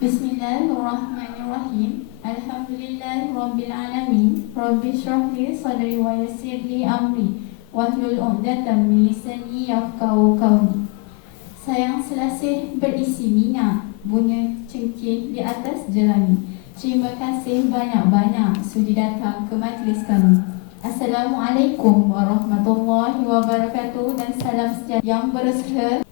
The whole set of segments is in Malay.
Bismillahirrahmanirrahim. Alhamdulillahirrabbilalamin. Rabbi shrah li sadri wa yassir li amri wahlul 'uqdatam min lisani yafqahu qawli. Sayang selasih berisi minyak, bunga cengkeh di atas jelani. Terima kasih banyak-banyak sudi datang ke majlis kami. Assalamualaikum warahmatullahi wabarakatuh dan salam sejahtera yang bersahabat.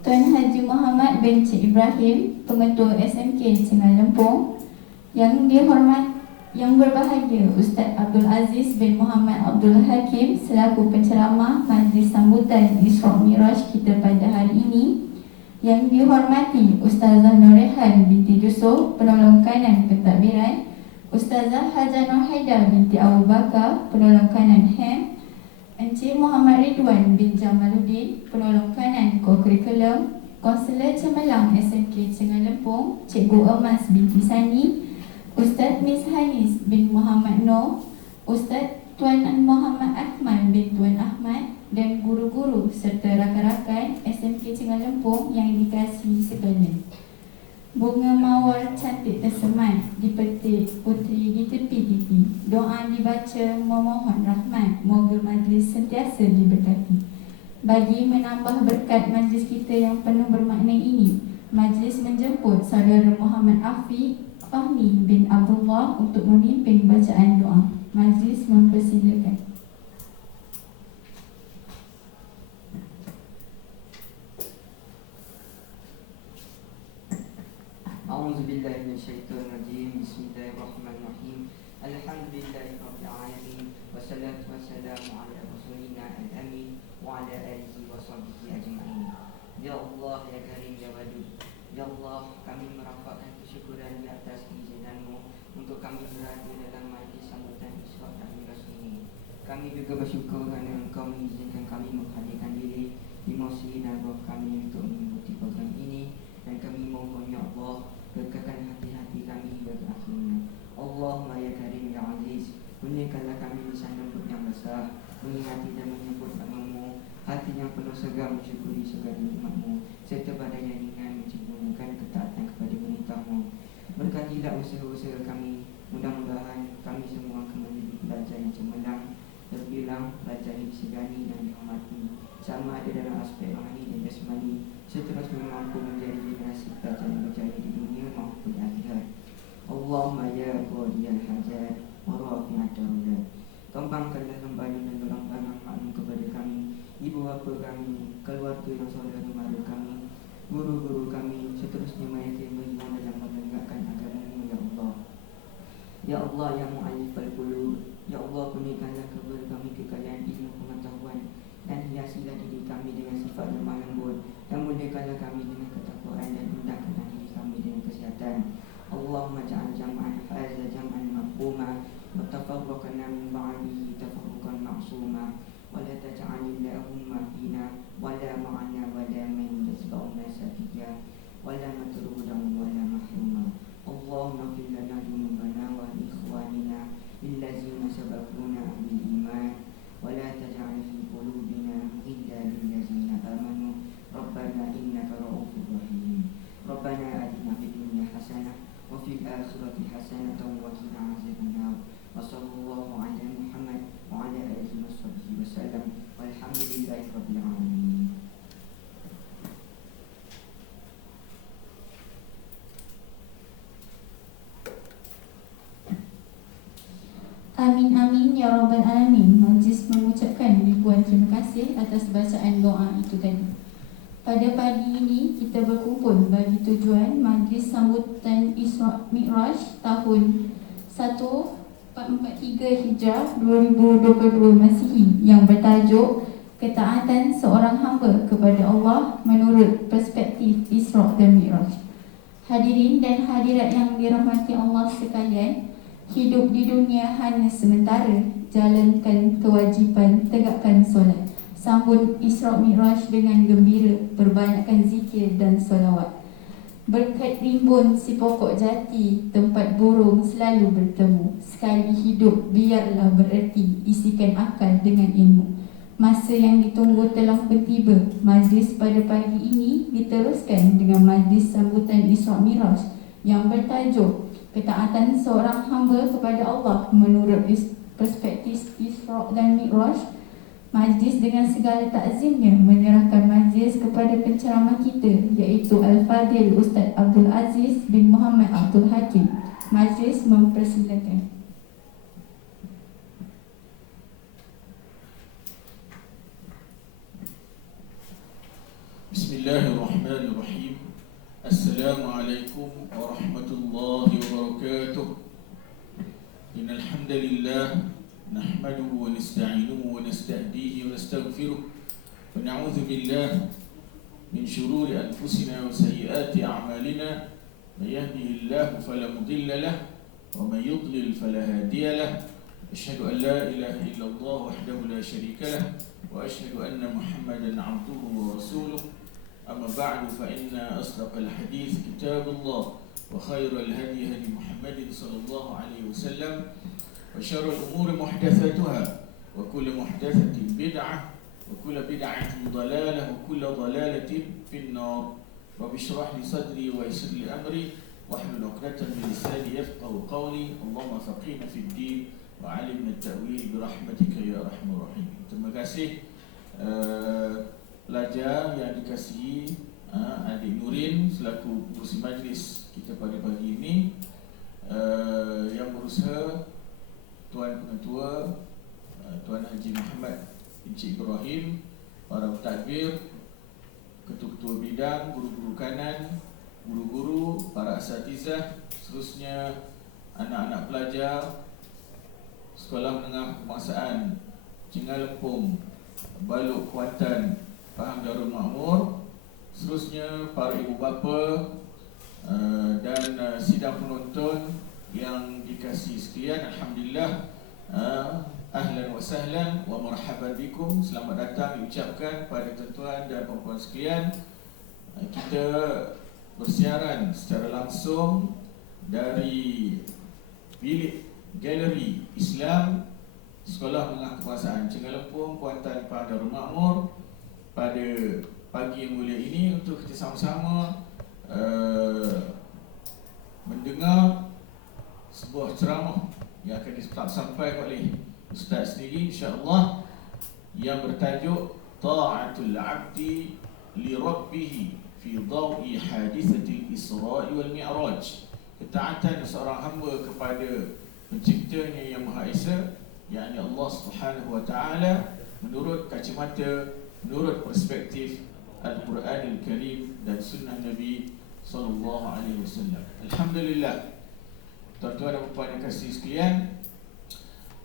Tuan Haji Muhammad bin Cik Ibrahim, Pengetua SMK Sungai Lempung, yang berbahagia Ustaz Abdul Aziz bin Muhammad Abdul Hakim selaku penceramah majlis sambutan Isra Miraj kita pada hari ini, yang dihormati Ustazah Norehan binti Yusof, penolong kanan pentadbiran, Ustazah Hajah Nur Haidar binti Abu Bakar, penolong kanan HEM, Encik Muhammad Ridwan bin Jamaluddin, penolong kanan co-curriculum, Konselor Cemerlang SMK Sungai Lempung, Cikgu Emas binti Sani, Ustaz Miss Hanis bin Muhammad Noor, Ustaz Tuan Muhammad Ahmad bin Tuan Ahmad, dan guru-guru serta rakan-rakan SMK Sungai Lempung yang dikasihi sekalian. Bunga mawar cantik tersemat dipetik puteri di tepi titi. Doa dibaca memohon rahmat, moga majlis sentiasa diberkati. Bagi menambah berkat majlis kita yang penuh bermakna ini, majlis menjemput saudara Muhammad Afiq Fahmi bin Abdullah untuk memimpin bacaan doa. Majlis mempersilakan. A'udzubillahi minasyaitonirrajim. Bismillahirrahmanirrahim. Alhamdulillahirabbil alamin. Wassalatu wassalamu ala rasulina al-amin wa ala alihi wa sahbihi ajma'in. Ya Allah, ya Karim, ya Wadud. Ya Allah, kami merapatkan kesyukuran di atas izinanmu untuk kami berada dalam majlis sambutan Isra dan Miraj ini. Kami juga bersyukur kerana Engkau mengizinkan kami menghadirkan diri di masjid dan roh kami untuk mengikuti program ini, dan kami mohon ya Allah berkakan hati-hati kami hingga akhirnya. Allahumma ya Karim ya Aziz, kurniakanlah kami lisan lembut yang besar, mengingati dan menyebut nama-Mu, hati yang penuh segar mensyukuri segala nikmat-Mu, serta badan yang ringan mencengkungkan ketaatan kepada perintah-Mu. Berkatilah usaha-usaha kami, mudah-mudahan kami semua akan menjadi pelajar yang cemerlang, terbilang, pelajar yang disegani dan dihormati, sama ada dalam aspek rohani dan jasmani, seterusnya mampu menjadi generasi pelajar yang berjaya di dunia maupun di akhirat. Allahumma ya qadiyal hajat wa rafi'at darajat. Kembangkanlah lembaran dan berambah manfaat kepada kami, ibu bapa kami, keluarga dan saudara mara kami, guru-guru kami, seterusnya mayat yang beriman dalam menegakkan agama-Mu ya Allah. Ya Allah yang mu'alif al-qulub, ya Allah kurniakanlah kepada kami kekayaan ilmu pengetahuan, dan hiasilah diri kami dengan sifat lemah lembut, dan mudahkanlah kami dengan ketakwaan, dan mudahkanlah diri kami dengan kesihatan. Allahumma ja'al jam'an hadza jam'an maqbuma wa tafarraqna min ba'dihi tafarruqan ma'suma wa la taj'al illahumma fina wa la ma'ana wa la man yasba'una safiya wa la matrudan wa la mahruma. Allahumma fil lana dunubana wa ikhwanina lillazina sabaquna bil iman wa la taj'al fi qulubina ghillan lil ladzina amanu rabbana innaka ra'ufur rahim. Rabbana atina fid dunya hasanah wa fil akhirati hasanatan wa qina azabannar. Wa sallallahu ala Muhammad wa ala alihi washabbihi wasallam. Walhamdulillahirabbil alamin. Amin amin ya rabbal alamin. Majlis mengucapkan ribuan terima kasih atas bacaan doa itu tadi. Pada pagi ini kita berkumpul bagi tujuan majlis sambutan Isra Miraj tahun 1443 Hijrah 2022 Masihi yang bertajuk Ketaatan Seorang Hamba kepada Allah menurut Perspektif Isra dan Miraj. Hadirin dan hadirat yang dirahmati Allah sekalian, hidup di dunia hanya sementara. Jalankan kewajipan, tegakkan solat, sambut Isra Miraj dengan gembira, perbanyakkan zikir dan solawat. Berkat rimbun si pokok jati, tempat burung selalu bertemu. Sekali hidup biarlah bererti, isikan akal dengan ilmu. Masa yang ditunggu telah bertiba. Majlis pada pagi ini diteruskan dengan majlis sambutan Isra Miraj yang bertajuk Ketaatan Seorang Hamba kepada Allah menurut perspektif Isra dan Mi'raj. Majlis dengan segala takzimnya menyerahkan majlis kepada penceramah kita, iaitu Al-Fadhil Ustaz Abdul Aziz bin Muhammad Abdul Hakim. Majlis mempersilakan. Bismillahirrahmanirrahim. Assalamualaikum warahmatullahi wabarakatuh. Innal hamdalillah nahmaduhu wa nasta'inuhu wa nastahdihi wa nastaghfiruh wa na'udzu billahi min shururi anfusina wa sayyiati a'malina. May yahdihillahu fala mudilla lahu wa may yudlil fala hadiya lahu. Asyhadu an la ilaha illallah wahdahu la syarika lahu wa asyhadu anna Muhammadan 'abduhu wa rasuluh. أما بعد فإن أصدق الحديث كتاب الله وخير الهدي هدي محمد صلى الله عليه وسلم وشر الأمور محدثاتها وكل محدثة بدعة وكل بدعة ضلالة وكل ضلالة في النار. رب اشرح لي صدري ويسر لي أمري واحلل عقدة من لساني يفقهوا قولي. اللهم فقهنا في الدين وعلمنا التأويل برحمتك يا أرحم الراحمين. Terima kasih pelajar yang dikasihi Adik Nurin selaku pengurusi majlis kita pada pagi ini, yang berusaha Tuan Pengetua Tuan Haji Muhammad Encik Ibrahim, para pentadbir, ketua-ketua bidang, guru-guru kanan, guru-guru, para asatizah, seterusnya anak-anak pelajar Sekolah Menengah Kebangsaan Cinggalempung, Balok Kuantan, Pahang Darul Makmur, seterusnya para ibu bapa dan sidang penonton yang dikasihi sekalian. Alhamdulillah, ahlan wa sahlan wa marhaban bikum. Selamat datang diucapkan pada tuan-tuan dan puan-puan sekalian. Kita bersiaran secara langsung dari bilik Galeri Islam Sekolah Menengah Kebangsaan Cinggalempung, Kuantan, Pahang Darul Makmur pada pagi yang mulia ini untuk kita sama-sama mendengar sebuah ceramah yang akan disampaikan oleh Ustaz sendiri, insya-Allah, yang bertajuk Ta'atul 'Abdi li Rabbih fi Dhawi Hadithatil Isra' wal Mi'raj. Ketaatan seorang hamba kepada penciptanya yang Maha Esa, yakni Allah Subhanahu wa taala, menurut kacamata, menurut perspektif Al-Quranul Karim dan Sunnah Nabi Sallallahu Alaihi Wasallam. Alhamdulillah, tuan-tuan dan puan yang kasih sekalian,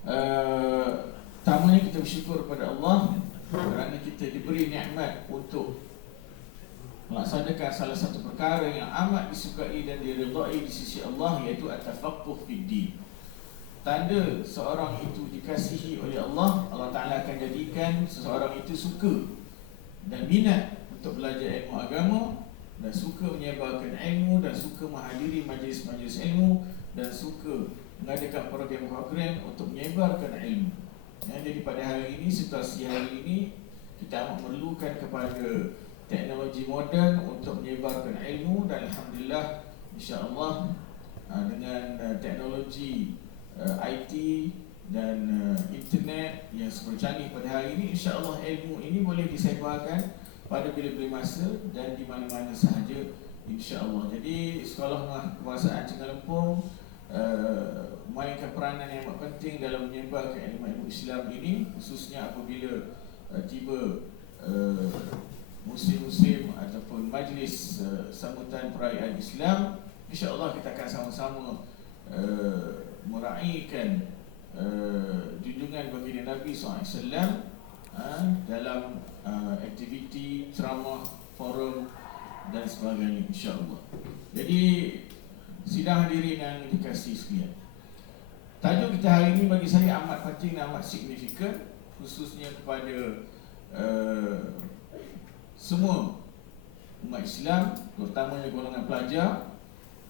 pertamanya kita bersyukur kepada Allah kerana kita diberi nikmat untuk melaksanakan salah satu perkara yang amat disukai dan diridai di sisi Allah, iaitu at-tafaqquh fid din. Tanda seorang itu dikasihi oleh Allah, Allah Ta'ala akan jadikan seseorang itu suka dan minat untuk belajar ilmu agama, dan suka menyebarkan ilmu, dan suka menghadiri majlis-majlis ilmu, dan suka mengadakan program-program untuk menyebarkan ilmu. Jadi pada hari ini, situasi hari ini, kita amat memerlukan kepada teknologi moden untuk menyebarkan ilmu, dan Alhamdulillah, insya-Allah, dengan teknologi IT dan internet yang sebercanggih pada hari ini, insya-Allah ilmu ini boleh disebarkan pada bila-bila masa dan di mana-mana sahaja, insya-Allah. Jadi Sekolah Menengah Kebangsaan Cinggalempung memainkan peranan yang amat penting dalam menyebarkan ilmu Islam ini, khususnya apabila tiba musim-musim ataupun majlis sambutan perayaan Islam. InsyaAllah kita akan sama-sama meraihkan junjungan baginda Nabi SAW dalam aktiviti, ceramah, forum dan sebagainya, insyaAllah. Jadi sidang hadirin yang dikasihi sekalian, tajuk kita hari ini bagi saya amat penting dan amat signifikan, khususnya kepada semua umat Islam, terutamanya golongan pelajar.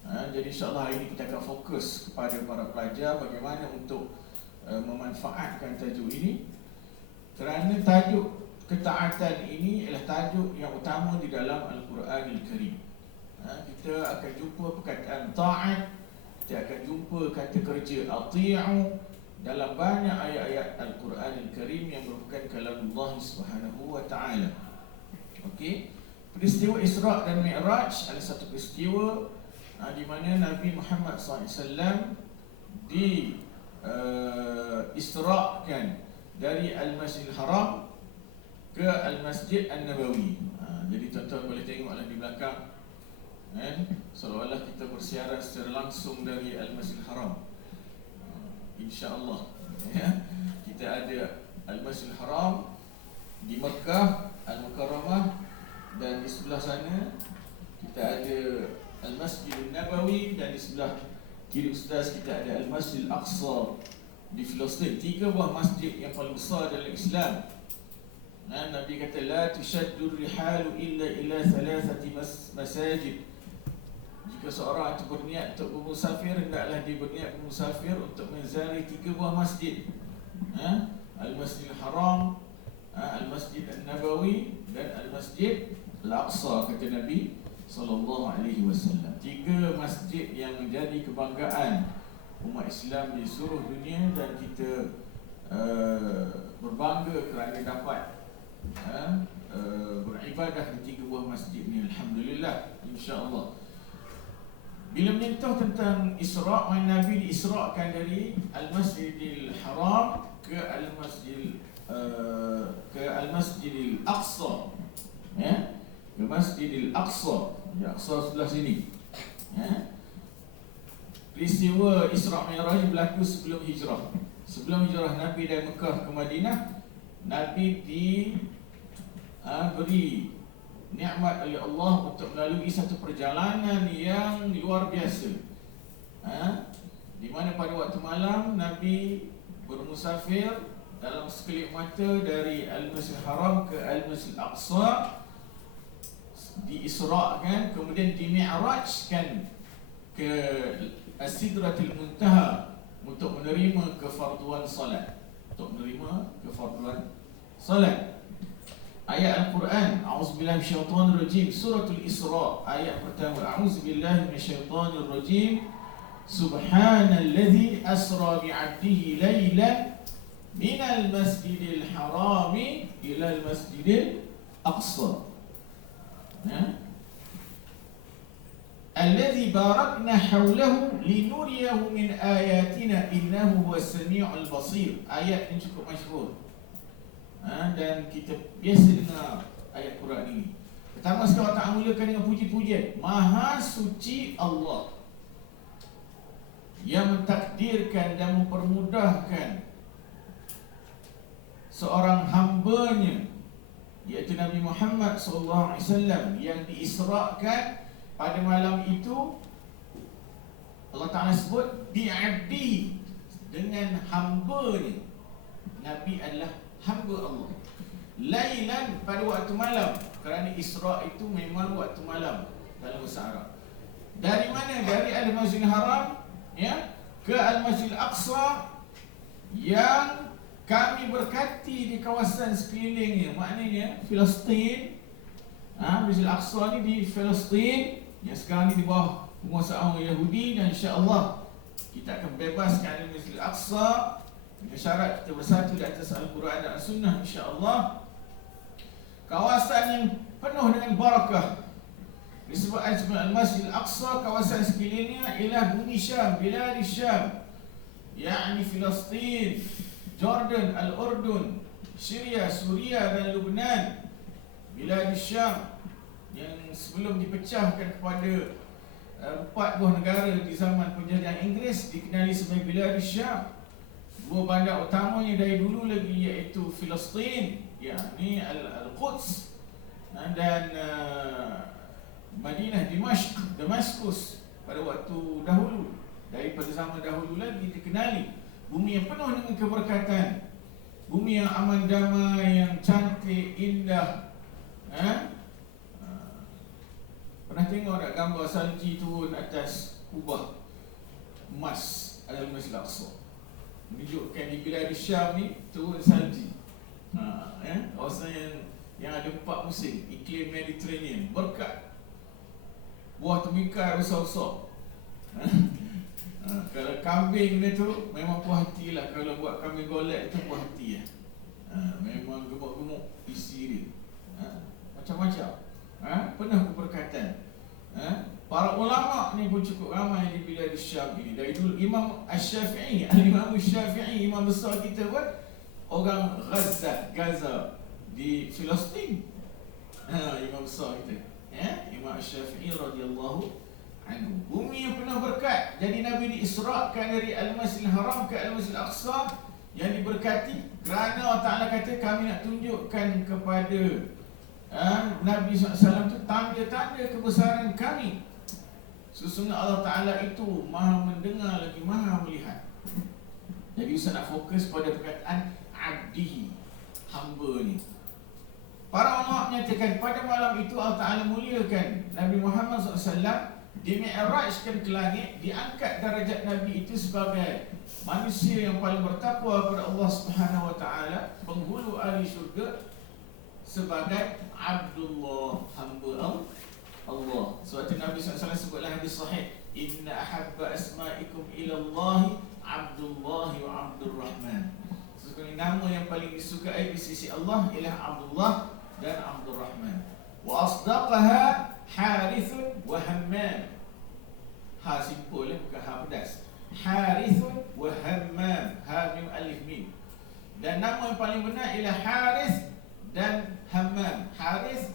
Jadi insyaAllah hari ini kita akan fokus kepada para pelajar, bagaimana untuk memanfaatkan tajuk ini. Kerana tajuk ketaatan ini adalah tajuk yang utama di dalam Al-Quranul Karim. Kita akan jumpa perkataan ta'at, kita akan jumpa kata kerja ati'u dalam banyak ayat-ayat Al-Quranul Karim yang merupakan kalamullah Subhanahu wa ta'ala. Okey. Peristiwa Isra' dan Mi'raj adalah satu peristiwa di mana Nabi Muhammad SAW Isra'kan dari Al-Masjidil Haram ke Al-Masjid An-Nabawi. Jadi tuan-tuan boleh tengoklah di belakang, seolah-olah kita bersiaran secara langsung dari Al-Masjidil Haram. InsyaAllah kita ada Al-Masjidil Haram di Mekah Al-Mukarramah, dan di sebelah sana kita ada Al-Masjid Nabawi, dan di sebelah kiri ustaz kita ada Al-Masjid Al-Aqsa di Palestin. 3 buah masjid yang paling besar dalam Islam. Nabi kata la tushaddu rihalu illa ila 3 masajid. Jika seorang itu berniat untuk bermusafir, hendaklah dia berniat bermusafir untuk menziarahi 3 buah masjid. Al-Masjid Al-Haram, Al-Masjid An-Nabawi dan Al-Masjid Al-Aqsa, kata Nabi sallallahu alaihi wasallam. 3 masjid yang menjadi kebanggaan umat Islam di seluruh dunia, dan kita berbangga kerana dapat beribadah di 3 buah masjid ni, alhamdulillah, insya-Allah. Bila menyentuh tentang Isra', Nabi diisra'kan dari Al-Masjidil Haram ke Al-Masjidil Aqsa, ke Masjidil Aqsa, Aqsa sebelah sini. Peristiwa Isra' Mi'raj berlaku sebelum hijrah. Sebelum hijrah Nabi dari Mekah ke Madinah, Nabi diberi nikmat oleh Allah untuk melalui satu perjalanan yang luar biasa. Di mana pada waktu malam Nabi bermusafir dalam sekelip mata dari Al-Masjid Haram ke Al-Masjid Aqsa, diisra'kan, kemudian dimi'rajkan ke As-Sidratul Muntaha untuk menerima kefarduan salat. Ayat Al-Quran, a'udzubillahi minasyaitonir rajim, suratul Isra, ayat pertama, a'udzubillahi minasyaitonir rajim, subhanalladzi asra bi'abdihi lailan minal masjidil harami ilal masjidil aqsa, alladzi barakna hawlahu linuriyahu min ayatina innahu huwas samiul basir. Ayat ini cukup masyhur, dan kita biasa dengar ayat Quran ini. Pertama sekali Allah Ta'ala mulakan dengan puji-pujian. Maha suci Allah yang mentakdirkan dan mempermudahkan seorang hambanya, iaitu Nabi Muhammad SAW, yang diisra'kan pada malam itu. Allah Ta'ala sebut bi'abdi, dengan hambanya. Nabi adalah hamba Allah. Lailan, pada waktu malam, kerana Isra' itu memang waktu malam dalam bahasa Arab. Dari mana? Dari Al-Masjidil Haram ke Al-Masjidil Aqsa, yang kami berkati di kawasan sekelilingnya. Maknanya Palestin, Masjidil Aqsa ni di Palestin, yang sekarang ni di bawah penguasaan Yahudi, dan insya-Allah kita akan bebaskan Masjidil Aqsa dengan syarat kita bersatu di atas Al-Quran dan As-Sunnah, insya-Allah. Kawasan yang penuh dengan barakah disebut Al-Masjidil Aqsa. Kawasan sekelilingnya ialah bumi Syam, bilad Syam, yakni Palestin, Jordan, Al-Urdun, Syria, Suria dan Lebanon. Bilad Syam yang sebelum dipecahkan kepada 4 buah negara di zaman penjajahan Inggeris dikenali sebagai Bilad Syam. 2 bandar utamanya dari dulu lagi iaitu Palestin, yakni Al-Quds, dan Madinah, Damaskus pada waktu dahulu. Daripada zaman dahulu lagi dikenali bumi yang penuh dengan keberkatan, bumi yang aman damai, yang cantik, indah. Pernah tengok tak gambar salji turun atas kubah emas Al-Masjid Al-Aqsa? Menunjukkan di Bilad Syam ni turun salji. Kawasan yang ada 4 musim, iklim Mediterranean, berkat buah temikai besar-besar. Kalau kambing dia tu memang puas hati lah. Kalau buat kambing golek tu puas hati lah. Memang gemuk-gemuk isi dia. Macam-macam. Penuh keberkatan. Para ulama ni pun cukup ramai di bilad Syam ini. Dari dulu Imam Asy-Syafi'i, Imam Asy-Syafi'i, imam besar kita pun orang Gaza di Palestin. Imam besar kita. Imam Asy-Syafi'i radhiyallahu anhu. Bumi yang penuh berkat. Jadi Nabi diisrakan dari Al-Masjidil Haram ke Al-Masjidil Aqsa yang diberkati kerana Allah Ta'ala kata kami nak tunjukkan kepada Nabi SAW tu tanda-tanda kebesaran kami. Sesungguhnya Allah Ta'ala itu maha mendengar lagi maha melihat. Jadi Ustaz nak fokus pada perkataan abdihi, hamba ni. Para ulama menyatakan pada malam itu Allah Ta'ala muliakan Nabi Muhammad SAW, dimi'rajkan ke langit, diangkat darajat Nabi itu sebagai manusia yang paling bertakwa kepada Allah Subhanahu Wa Ta'ala, penghulu ahli syurga, sebagai Abdullah, hamba Allah. Sebab itu Nabi SAW sebutlah hadis sahih, inna ahabba asma'ikum ilallahi Abdullah wa Abdul Rahman. Sesungguhnya nama yang paling disukai di sisi Allah ialah Abdullah dan Abdul Rahman. Wa asdaqaha Harithun wa Hammam. Ha simpul bukan ha pedas. Harithun wa Hammam. Ha mim alif mim. Dan nama yang paling benar ialah Harith dan Hammam. Harith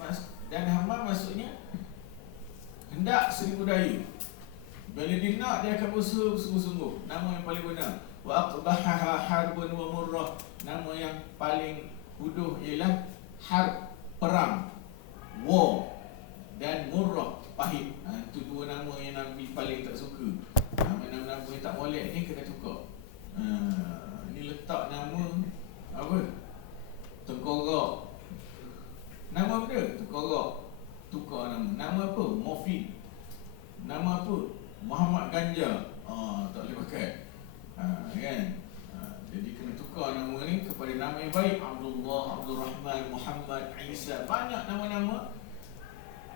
dan Hammam maksudnya hendak seribu daya. Bila dia nak, dia akan berusaha sungguh-sungguh. Nama yang paling benar. Wa aqbahaha harbun wa murrah. Nama yang paling huduh ialah harb, perang, war, dan murrah, pahit. Itu dua nama yang Nabi paling tak suka. Nama-nama yang tak molek ni kena tukar. Ni letak nama apa? Tengkorak. Nama apa dia? Tengkorak. Tukar nama. Nama apa? Mofid. Nama apa? Muhammad Ganja. Tak boleh pakai. Kan? Jadi kena tukar nama ni kepada nama yang baik. Abdullah, Abdul Rahman, Muhammad, Isa. Banyak nama-nama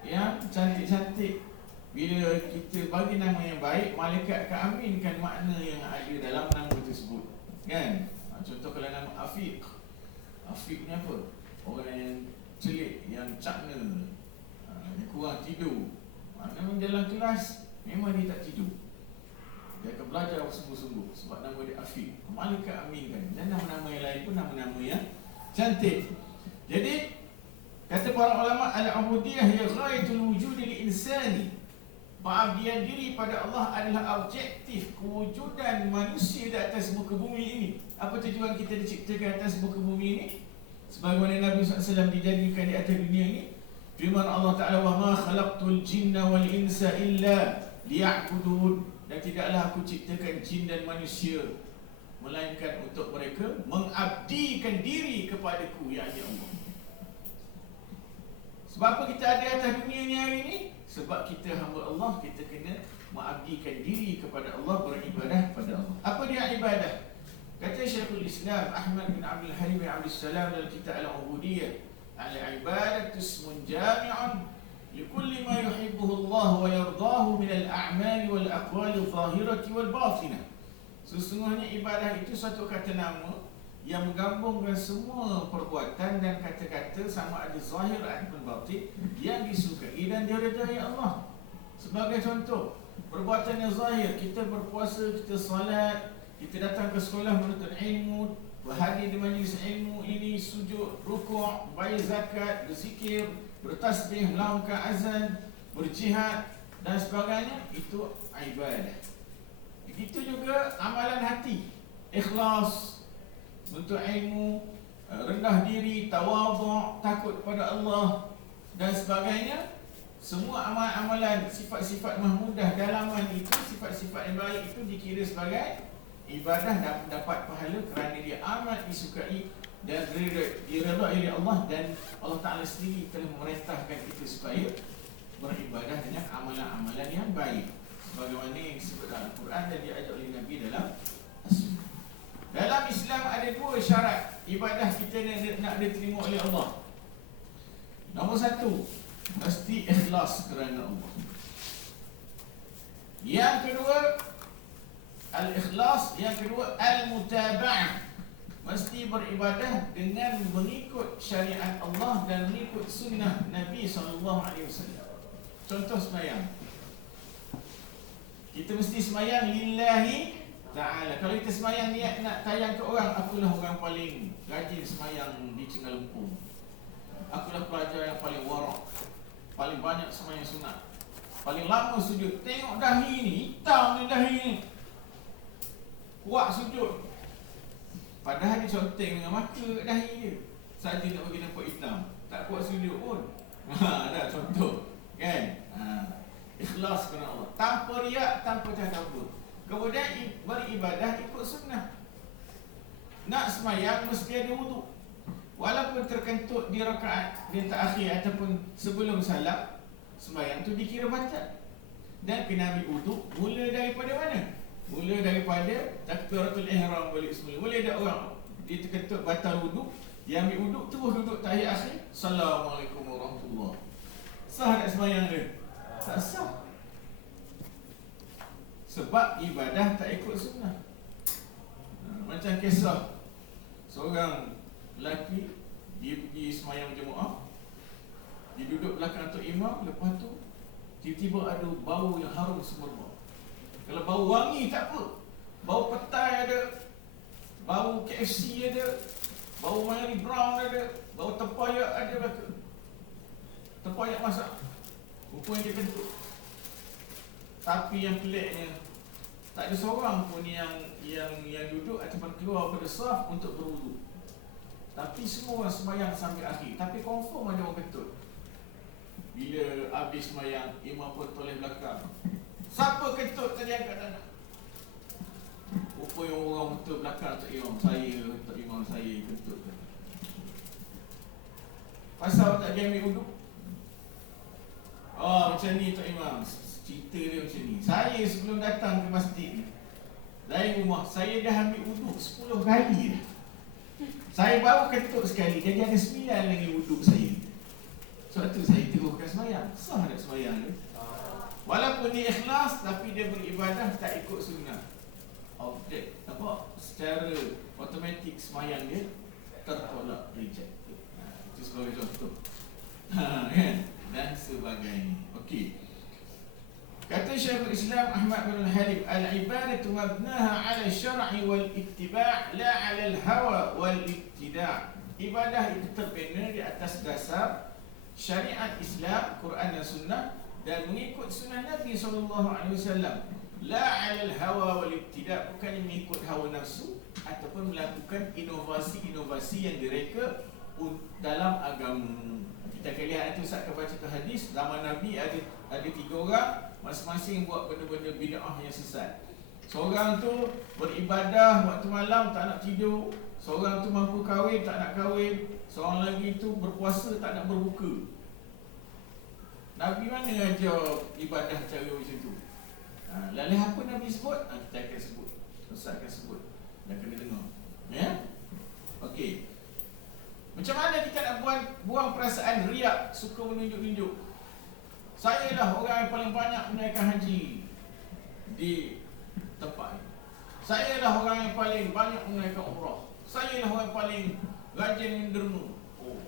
yang cantik-cantik. Bila kita bagi nama yang baik, malaikat akan aminkan makna yang ada dalam nama tersebut. Kan? Contoh kalau nama Afiq. Afiq ni apa? Orang yang celik, yang cakna, yang kurang tidur. Nama dalam kelas memang dia tak tidur. Dia akan belajar sungguh-sungguh sebab nama dia Afiq. Malaikat aminkan. Dan nama-nama yang lain pun nama-nama yang cantik. Jadi kata para ulama, al-ubudiyah ya ghayatul wujud lil insani. Pengabdian diri pada Allah adalah objektif kewujudan manusia di atas muka bumi ini. Apa tujuan kita diciptakan atas muka bumi ini? Sebagaimana Nabi SAW dijadikan di atas dunia ini. Firman Allah Ta'ala, wa ma khalaqtul jinna wal insa illa liya'budun. Dan tidaklah aku ciptakan jin dan manusia melainkan untuk mereka mengabdikan diri kepadaku, yakni Allah. Sebab apa kita ada atas dunia ni hari ni? Sebab kita hamba Allah, kita kena mengabdikan diri kepada Allah, beribadah kepada Allah. Apa dia ibadah? Kata Syekhul Islam Ahmad bin Abdul Halim bin Abdul Salam dalam kitab Al-Ubudiyah, al-ibadatu ismun jami'un likulli ma yuhibbuhu Allah wa yardahu min al-a'mali wal aqwali zahirati wal batinah. Sesungguhnya ibadah itu satu kata nama yang menggabungkan semua perbuatan dan kata-kata sama ada zahir ataupun batin yang disukai dan diredai Allah. Sebagai contoh, perbuatan yang zahir, kita berpuasa, kita salat, kita datang ke sekolah menuntut ilmu, berhadir di majlis ilmu ini, sujud, rukuk, bayar zakat, berzikir, bertasbih, melaungkan azan, berjihad dan sebagainya, itu ibadah. Begitu juga amalan hati, ikhlas, untuk ilmu, rendah diri, tawadhu', takut kepada Allah dan sebagainya. Semua amalan-amalan, sifat-sifat mahmudah dalaman itu, sifat-sifat yang baik itu dikira sebagai ibadah dan mendapat pahala kerana dia amat disukai dan diredai oleh Allah, dan Allah Ta'ala sendiri telah memerintahkan kita supaya beribadah dengan amalan-amalan yang baik sebagaimana yang disebut dalam Al-Quran dan diajar oleh Nabi dalam As-Sunnah. Dalam Islam ada dua syarat ibadah kita ni nak diterima oleh Allah? Nombor satu, mesti ikhlas kerana Allah. Yang kedua, al-ikhlas. Yang kedua, al-mutaba'ah. Mesti beribadah dengan mengikut syariat Allah dan mengikut sunnah Nabi SAW. Contoh sembahyang, kita mesti sembahyang lillahi ta'ala. Kalau kita sembahyang niat nak tayang ke orang, akulah orang paling rajin sembahyang di Cenggal Lumpur, akulah pelajar yang paling warak, paling banyak sembahyang sunat, paling lama sujud. Tengok dahi ni, hitam ni dahi ni, kuat sujud. Padahal dia conteng dengan mata dahi dia, saja nak bagi nampak hitam, tak kuat sujud pun. Dah contoh kan. Ikhlas kerana Allah, tanpa riak, tanpa takabur. Kemudian beribadah ikut sunnah. Nak semayang mesti ada wudu. Walaupun terkentut di rakaat di terakhir ataupun sebelum salam, semayang tu dikira batal. Dan kena ambil wudu mula daripada mana? Mula daripada takbiratul ihram balik semula. Boleh ada orang dia terkentut batal wudu, dia ambil wudu terus duduk tahiyat akhir, Assalamualaikum warahmatullahi. Sah tak semayang dia? Tak sah. Sebab ibadah tak ikut sunnah. Macam kisah seorang lelaki, dia pergi semayang jemaah, dia duduk belakang Tok Imam. Lepas tu tiba-tiba ada bau yang harum semerbak. Kalau bau wangi tak apa, bau petai ada, bau KFC ada, bau Mary Brown ada, bau tempayak ada belaka. Tempayak masak, rupanya dia kentut. Tapi yang peliknya, tak ada seorang pun yang duduk ataupun keluar pada saf untuk berwudu. Tapi semua orang sembahyang sampai akhir. Tapi confirm ada orang kentut. Bila habis sembahyang, imam pun toleh belakang, siapa kentut tadi angkat tangan? Rupanya orang betul belakang Tok Imam, Tok Imam saya kentut. Pasal tak dia ambil wudu? Oh, macam ni Tok Imam, cerita dia macam ni. Saya sebelum datang ke masjid ni, dari rumah, saya dah ambil wudu 10 kali dah. Saya baru kentut sekali, jadi ada 9 lagi wudu saya. Sebab tu saya teruskan sembahyang. Sah tak sembahyang dia? Walaupun dia ikhlas, tapi dia beribadah tak ikut sunnah. Objek, apa? Secara automatik sembahyang dia tertolak, reject. Itu sebagai contoh. Kan? Dan sebagainya. Okey. Kata Syekhul Islam Ahmad bin Al-Halim, al-ibadatu mabnaha 'ala syar'i wal ittiba' la 'ala al-hawa wal ibtida'. Ibadah itu terbina di atas dasar syariat Islam, Quran dan Sunnah, dan mengikut sunnah Nabi SAW. La 'ala al-hawa wal ibtida', bukan mengikut hawa nafsu ataupun melakukan inovasi-inovasi yang direka dalam agama. Kita akan lihat itu saat kita baca hadis. Zaman Nabi ada 3 orang, masing-masing buat benda-benda bid'ah yang sesat. Seorang tu beribadah waktu malam tak nak tidur, seorang tu mampu kahwin tak nak kahwin, seorang lagi tu berpuasa tak nak berbuka. Nabi mana ajar ibadah cara macam tu? Lalu apa Nabi sebut? Kita akan sebut, Ustaz akan sebut, dan kena dengar. Ya? Okey. Macam mana kita nak buang perasaan riak, suka menunjuk-nunjuk? Saya lah orang yang paling banyak menunaikan haji di tempat ini. Saya lah orang yang paling banyak menunaikan umrah. Saya lah orang yang paling rajin menderma. Oh.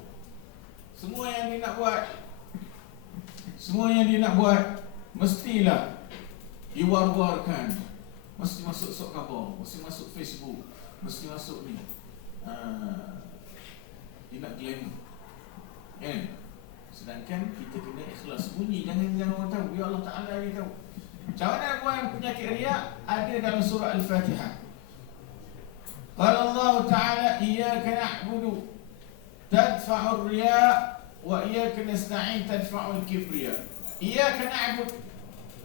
Semua yang dia nak buat, mestilah diwar-warkan. Mesti masuk sok khabar, mesti masuk Facebook, mesti masuk ni. Dia nak glamour. Kan? Sedangkan kita kena ikhlas bunyi, jangan orang tahu, biar Allah Ta'ala dia tahu. Macam mana nak buang penyakit riak? Ada dalam surah Al-Fatihah. Qala Allah Ta'ala, iyyaka na'budu tadfa'ur riya' wa iyyaka nasta'in tadfa'ul kibriya. Iyyaka na'bud,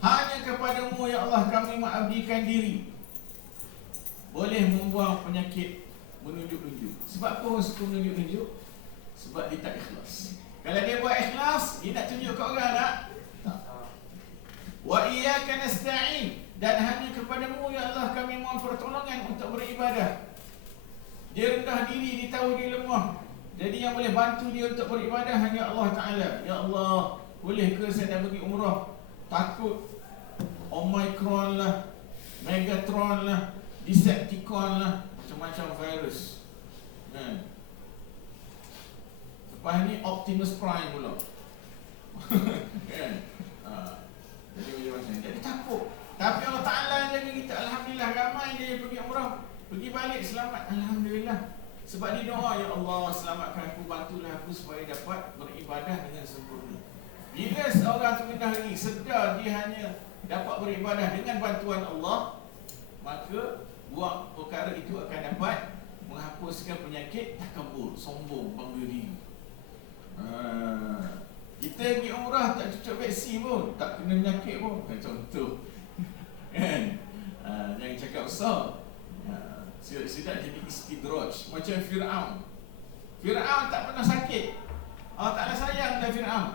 hanya kepadamu ya Allah kami mengabdikan diri. Boleh membuang penyakit menunjuk-nunjuk. Sebab apa orang suka menunjuk-nunjuk? Sebab dia tak ikhlas. Kalau dia buat ikhlas, dia nak tunjuk ke orang tak? Tak. Wa iyyaka nasta'in, dan hanya kepadamu ya Allah kami mohon pertolongan untuk beribadah. Dia rendah diri, dia tahu dia lemah. Jadi yang boleh bantu dia untuk beribadah hanya Allah Ta'ala. Ya Allah, boleh ke saya nak pergi umrah? Takut Omicron lah, Megatron lah, Decepticon lah, macam-macam virus. Lepas ni Optimus Prime pula. Kan? Jadi macam jadi takut. Tapi Allah Ta'ala jaga kita. Alhamdulillah, ramai dia pergi umrah, pergi balik selamat. Alhamdulillah. Sebab dia doa, ya Allah, selamatkan aku, bantulah aku supaya dapat beribadah dengan sempurna. Bila seorang tu rendah diri, sedar dia hanya dapat beribadah dengan bantuan Allah, maka buat perkara itu akan dapat menghapuskan penyakit takabur, sombong, bangga diri. Kita pergi umrah tak cucuk vaksin pun, tak kena penyakit pun, contoh. Kan? Jangan cakap besar. Tidak jadi istidraj. Macam Fir'aun. Fir'aun tak pernah sakit. Allah Ta'ala sayang dengan Fir'aun.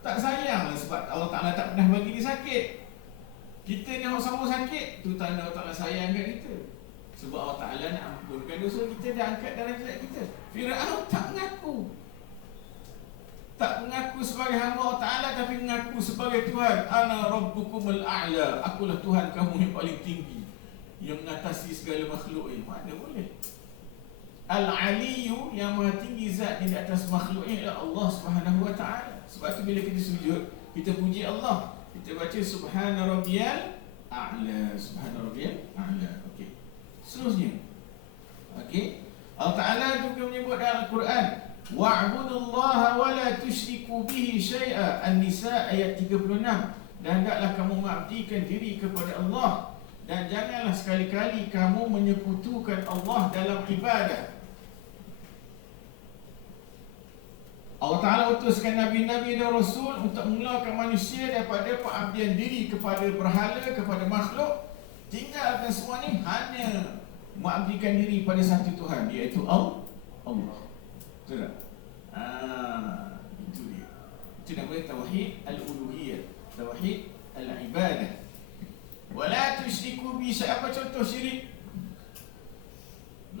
Tak sayang lah sebab Allah Ta'ala tak pernah bagi dia sakit. Kita ni orang sama sakit, tu tanda Allah Ta'ala sayang kat kita. Sebab Allah Ta'ala nak ampunkan dosa kita, dia angkat darjat kita. Fir'aun tak mengaku. Tak mengaku sebagai hamba Allah Ta'ala, tapi mengaku sebagai Tuhan. Ana rabbukumul a'la. Akulah Tuhan kamu yang paling tinggi, yang mengatasi segala makhluk ini. Mana boleh? Al-Aliyu, yang maha tinggi zat yang di atas makhluk ini adalah Allah Subhanahu wa ta'ala. Sebab tu bila kita sujud, kita puji Allah. Kita baca Subhana Rabbiyal A'la. Subhana Rabbiyal A'la. Okey. Seterusnya. Okey. Allah Ta'ala juga menyebut dalam Al-Quran, wa'budullaha wa la tusyriku bihi syai'a. An-Nisa ayat 36. Dan hendaklah kamu mengabdikan diri kepada Allah, dan janganlah sekali-kali kamu menyekutukan Allah dalam ibadah. Allah Ta'ala utuskan Nabi-Nabi dan Rasul untuk mengeluarkan manusia daripada pengabdian diri kepada berhala, kepada makhluk. Tinggalkan semua ni, hanya mengabdikan diri pada satu Tuhan, iaitu Allah. Betul tak? Itu dia. Itu namanya Tauhid Al-Uluhiyah, Tauhid Al-Ibadah. Wala tusyriku bi syai'an. Apa contoh syirik?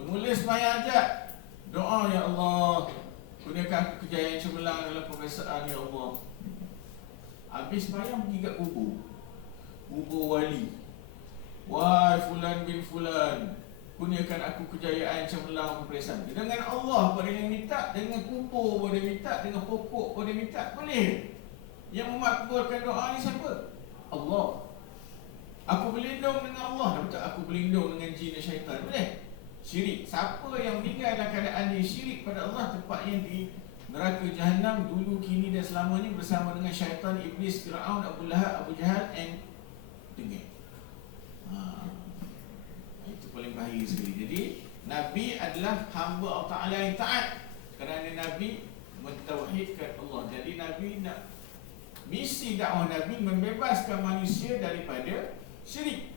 Mula sembahyang ajak, doa, ya Allah, kurniakan aku kejayaan cemerlang dalam peperiksaan, ya Allah. Habis sembahyang pergi kat kubur wali. Wahai fulan bin fulan, kurniakan aku kejayaan cemerlang peperiksaan. Dengan Allah pun dia minta, dengan kubur pun dia minta, dengan pokok pun dia minta. Boleh? Yang memakbulkan doa ni siapa? Allah. Aku berlindung dengan Allah, dan betul aku berlindung dengan jin dan syaitan. Boleh? Syirik. Siapa yang meninggal dalam keadaan dia syirik pada Allah, tempatnya di neraka Jahannam dulu, kini dan selamanya, bersama dengan syaitan, iblis, Fir'aun, Abu Lahab, Abu Jahal and dengik. Itu paling bahaya sekali. Jadi Nabi adalah hamba Allah Ta'ala yang taat, kerana Nabi mentauhidkan Allah. Jadi Nabi nak, misi dakwah Nabi membebaskan manusia daripada syirik.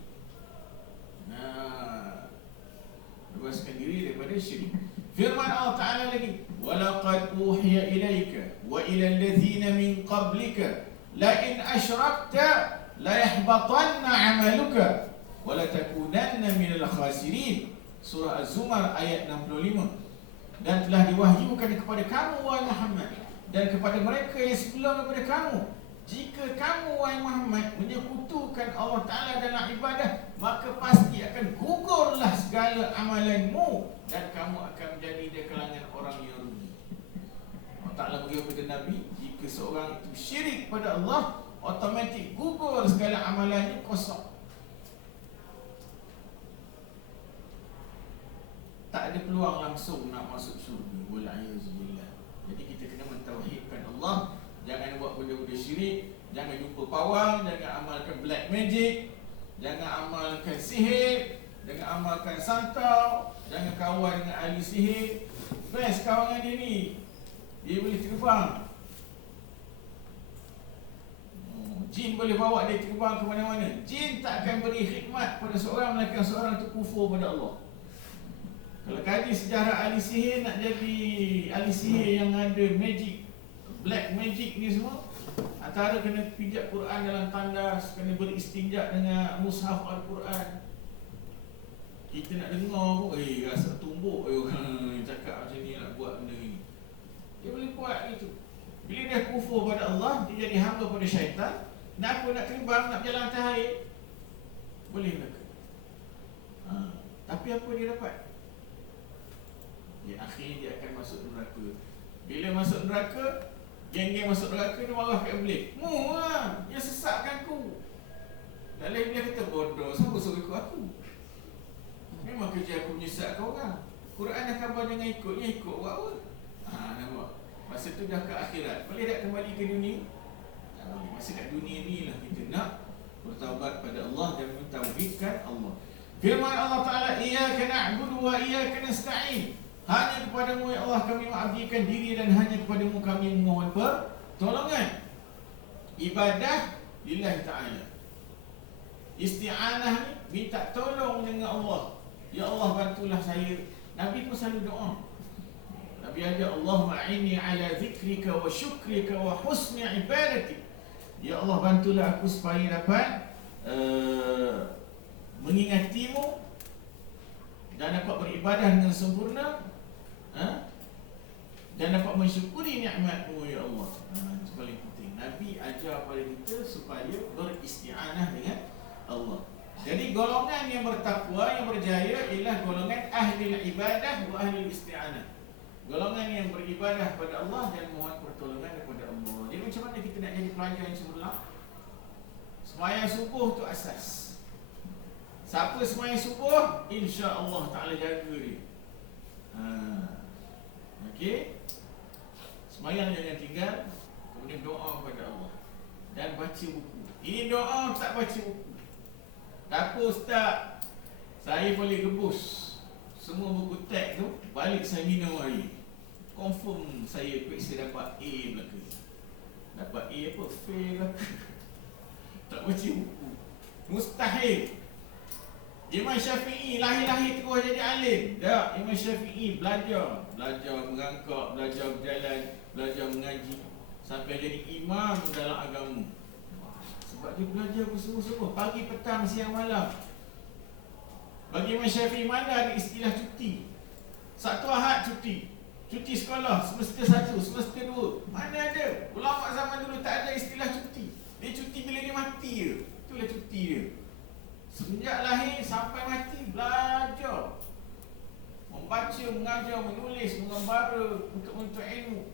Bebaskan diri daripada syirik. Firman Allah Ta'ala lagi, walaqad uhiya ilaika wa ila alladhina min qablika la in asyrakta la yahbatanna 'amaluka wa la takunanna minal khasirin. Surah Az-Zumar ayat 65. Dan telah diwahyukan kepada kamu, wahai Muhammad, dan kepada mereka yang sebelum daripada kamu, jika kamu, wahai Muhammad, menyekutukan Allah Ta'ala dalam ibadah, maka pasti akan gugurlah segala amalanmu, dan kamu akan menjadi dari kalangan orang yang rugi. Allah Ta'ala beritahu kepada Nabi, jika seorang itu syirik pada Allah, otomatik gugur segala amalannya, kosong. Tak ada peluang langsung nak masuk syurga. Wal'ayazubillah. Jadi kita kena mentauhidkan Allah. Jangan buat benda-benda syirik. Jangan jumpa pawang. Jangan amalkan black magic. Jangan amalkan sihir. Jangan amalkan santau. Jangan kawan dengan ahli sihir. Best kawan dia ni, dia boleh terbang. Jin boleh bawa dia terbang ke mana-mana. Jin tak akan beri khidmat pada seorang melainkan seorang itu kufur pada Allah. Kalau kaji sejarah ahli sihir, nak jadi ahli sihir yang ada magic, black magic ni semua, antara kena pijak Quran dalam tandas, kena beristinja dengan mushaf Al-Quran. Kita nak dengar pun, rasa tumbuk cakap macam ni nak buat benda ni. Dia boleh buat gitu. Bila dia kufur pada Allah, dia jadi hamba pada syaitan. Nak nak terbang, nak berjalan atas air, boleh ke? Tapi apa dia dapat? Dia akhirnya dia akan masuk neraka. Bila masuk neraka, geng-geng masuk neraka, dia marah kat Iblis. Mu lah, dia sesatkan aku. Dalam dia kata, bodoh, siapa suruh ikut aku? Memang kerja aku menyesat kau orang. Quran dah khabar jangan ikutnya, ikut buat apa? Nampak? Masa tu dah ke akhirat. Boleh tak kembali ke dunia? Masa kat dunia ni lah kita nak bertaubat pada Allah dan mentauhidkan Allah. Firman Allah Ta'ala, Iyyaka na'budu wa iyyaka nasta'in. Hanya kepadamu ya Allah kami mengabdikan diri dan hanya kepadamu kami memohon pertolongan. Ibadah lillahi ta'ala. Isti'anah ni minta tolong dengan Allah. Ya Allah bantulah saya. Nabi pun selalu doa. Nabi ajar, Allahumma a'inni ala zikrika wa syukrika wa husni ibadati. Ya Allah bantulah aku supaya dapat mengingatimu dan dapat beribadah dengan sempurna, dan dapat mensyukuri nikmatmu ya Allah. Itu paling penting. Nabi ajar pada kita supaya beristi'anah dengan Allah. Jadi golongan yang bertakwa, yang berjaya ialah golongan ahli ibadah wa ahli isti'anah. Golongan yang beribadah pada Allah dan mohon pertolongan daripada Allah. Jadi macam mana kita nak jadi pelajar yang cemerlang? Sembahyang subuh tu asas. Siapa sembahyang subuh, insya-Allah Ta'ala jaga dia. Okey. Sembahyang jangan tinggal, kemudian doa kepada Allah dan baca buku. Ini doa tak baca buku. Tak apa ustaz, saya boleh gebus semua buku teks tu, balik saya minum air. Confirm saya periksa dapat A belaka. Dapat A apa? Fail belaka. Tak baca buku. Mustahil. Imam Syafi'i lahir-lahir terus jadi alim. Tak, Imam Syafi'i belajar merangkak, belajar berjalan, belajar mengaji sampai jadi imam dalam agama. Sebab dia belajar bersungguh-sungguh pagi, petang, siang, malam. Bagi Imam Syafi'i mana ada istilah cuti? Sabtu Ahad cuti. Cuti sekolah semester 1, semester 2. Mana ada? Ulama zaman dulu tak ada istilah cuti. Dia cuti bila dia mati je. Itulah cuti dia. Semenjak lahir sampai mati belajar. Membaca, mengajar, menulis, mengembara untuk menuntut ilmu.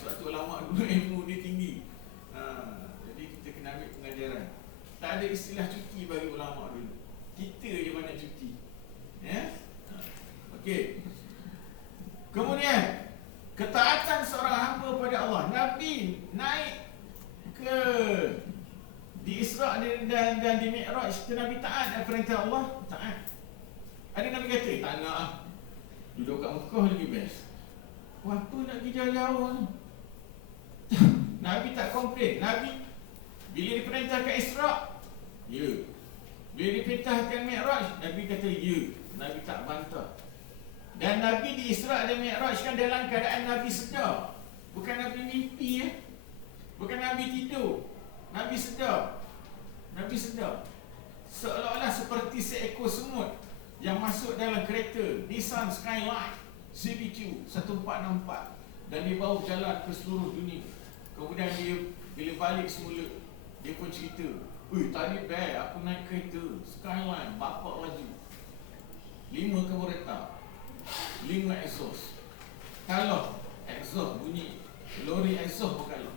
Sebab tu ulama dulu ilmu dia tinggi. Jadi kita kena ambil pengajaran. Tak ada istilah cuti bagi ulama dulu. Kita je mana cuti. Ya? Okey. Kemudian ketaatan seorang hamba pada Allah. Nabi naik ke di Isra' dan di Mi'raj, Nabi taat perintah Allah, taat. Ada Nabi kata, tak nak duduk kat Mekah lagi best. Apa nak pergi jauh-jauh ni? Nabi tak komplain. Nabi bila diperintahkan Isra', ya. Bila diperintahkan Mi'raj, Nabi kata ya. Nabi tak bantah. Dan Nabi di Isra' dan Mi'raj kan dalam keadaan Nabi sedar. Bukan Nabi mimpi ya. Bukan Nabi tidur. Nabi sedar. Nabi sedar. Seolah-olah seperti seekor semut yang masuk dalam kereta Nissan Skyline CBQ 1464 dan dia bawa jalan ke seluruh dunia. Kemudian dia bila balik semula, dia pun cerita, tadi best aku naik kereta Skyline, bapak laju 5 kereta, 5 exhaust. Kalau exhaust bunyi, lori exhaust pun kalau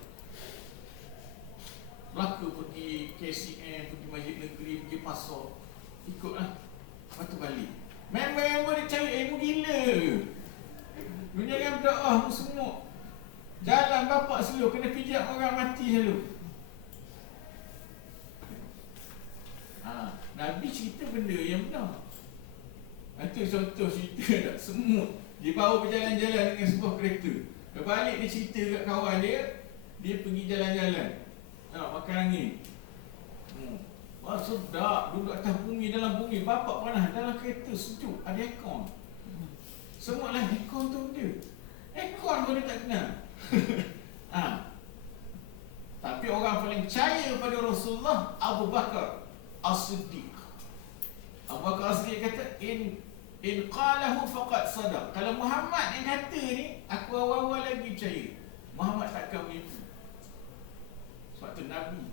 Melaka pergi KCM, pergi Masjid Negeri, pergi pasar, ikutlah. Lepas tu balik. Member-member dia cari ilmu gila. Dunia yang berdoa semua. Jalan bapak selalu kena pijak orang mati selalu. Nabi cerita benda yang benar. Nanti contoh cerita tak semut. Dia bawa berjalan-jalan dengan sebuah kereta. Lepas balik dia cerita kat kawan dia, dia pergi jalan-jalan. Makan angin. Sedap, duduk atas bumi, dalam bumi. Bapak panas, dalam kereta sejuk, ada aircon. Semua lah aircon tu dia. Aircon pun dia tak kenal. Tapi orang paling percaya pada Rasulullah, Abu Bakar As-Siddiq. Abu Bakar As-Siddiq kata in qalahu faqad sadaq. Kalau Muhammad yang kata ni, aku awal-awal lagi percaya Muhammad takkan menipu. Sebab tu Nabi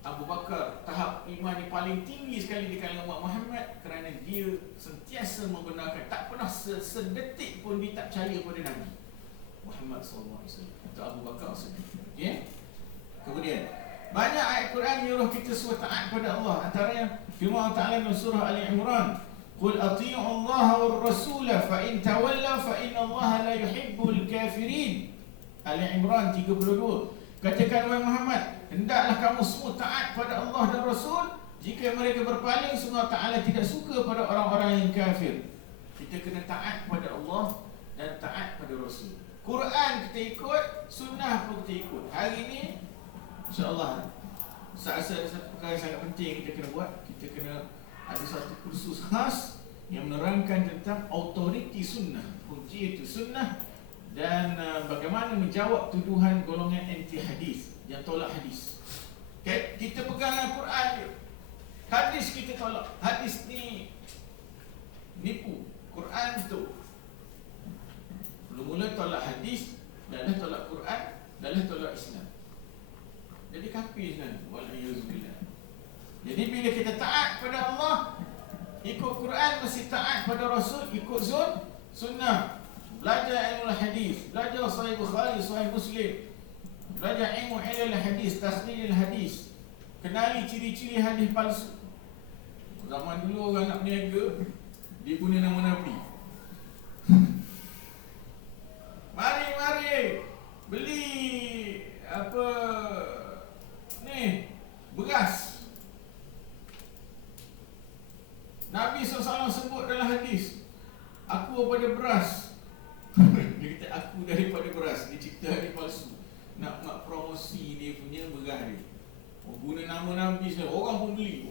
Abu Bakar tahap iman yang paling tinggi sekali di kalangan umat Muhammad, kerana dia sentiasa membenarkan, tak pernah sedetik pun dia tak percaya pada Nabi Muhammad SAW. Itu Abu Bakar As-Siddiq. Okay? Kemudian banyak ayat Quran menyuruh kita supaya taat pada Allah. Antaranya firman Allah Ta'ala dalam surah Ali Imran, qul ati'u Allah wa rasula fa in tawallaw fa inna Allah la yuhibbul kafirin. Ali Imran 32. Katakan wahai Muhammad, hendaklah kamu semua taat pada Allah dan Rasul. Jika mereka berpaling, Allah Ta'ala tidak suka pada orang-orang yang kafir. Kita kena taat pada Allah dan taat pada Rasul. Quran kita ikut, sunnah pun kita ikut. Hari ini InsyaAllah ada satu perkara yang sangat penting kita kena buat. Kita kena ada satu kursus khas yang menerangkan tentang autoriti sunnah, kunci itu sunnah, dan bagaimana menjawab tuduhan golongan anti hadis yang tolak hadis. Okay? Kita pegang Al-Quran je, hadis kita tolak. Hadis ni nipu, Quran tu. Mula-mula tolak hadis, dah tolak Quran, dah tolak Islam. Jadi kafir kan, walaiyazubillah. Jadi bila kita taat pada Allah, ikut Quran, mesti taat pada Rasul, ikut sunnah. Belajar ilmu hadis, belajar Sahih Bukhari, Sahih Muslim, belajar ilmu hadis, takhrij hadis, kenali ciri-ciri hadis palsu. Zaman dulu orang nak berniaga, dia guna nama Nabi. Mari beli apa ni, beras. Nabi SAW sebut dalam hadis, aku daripada beras. Dia kata aku daripada beras. Dia cerita hadis palsu, nak promosi dia punya beras dia. Guna nama Nabi SAW, orang pun beli.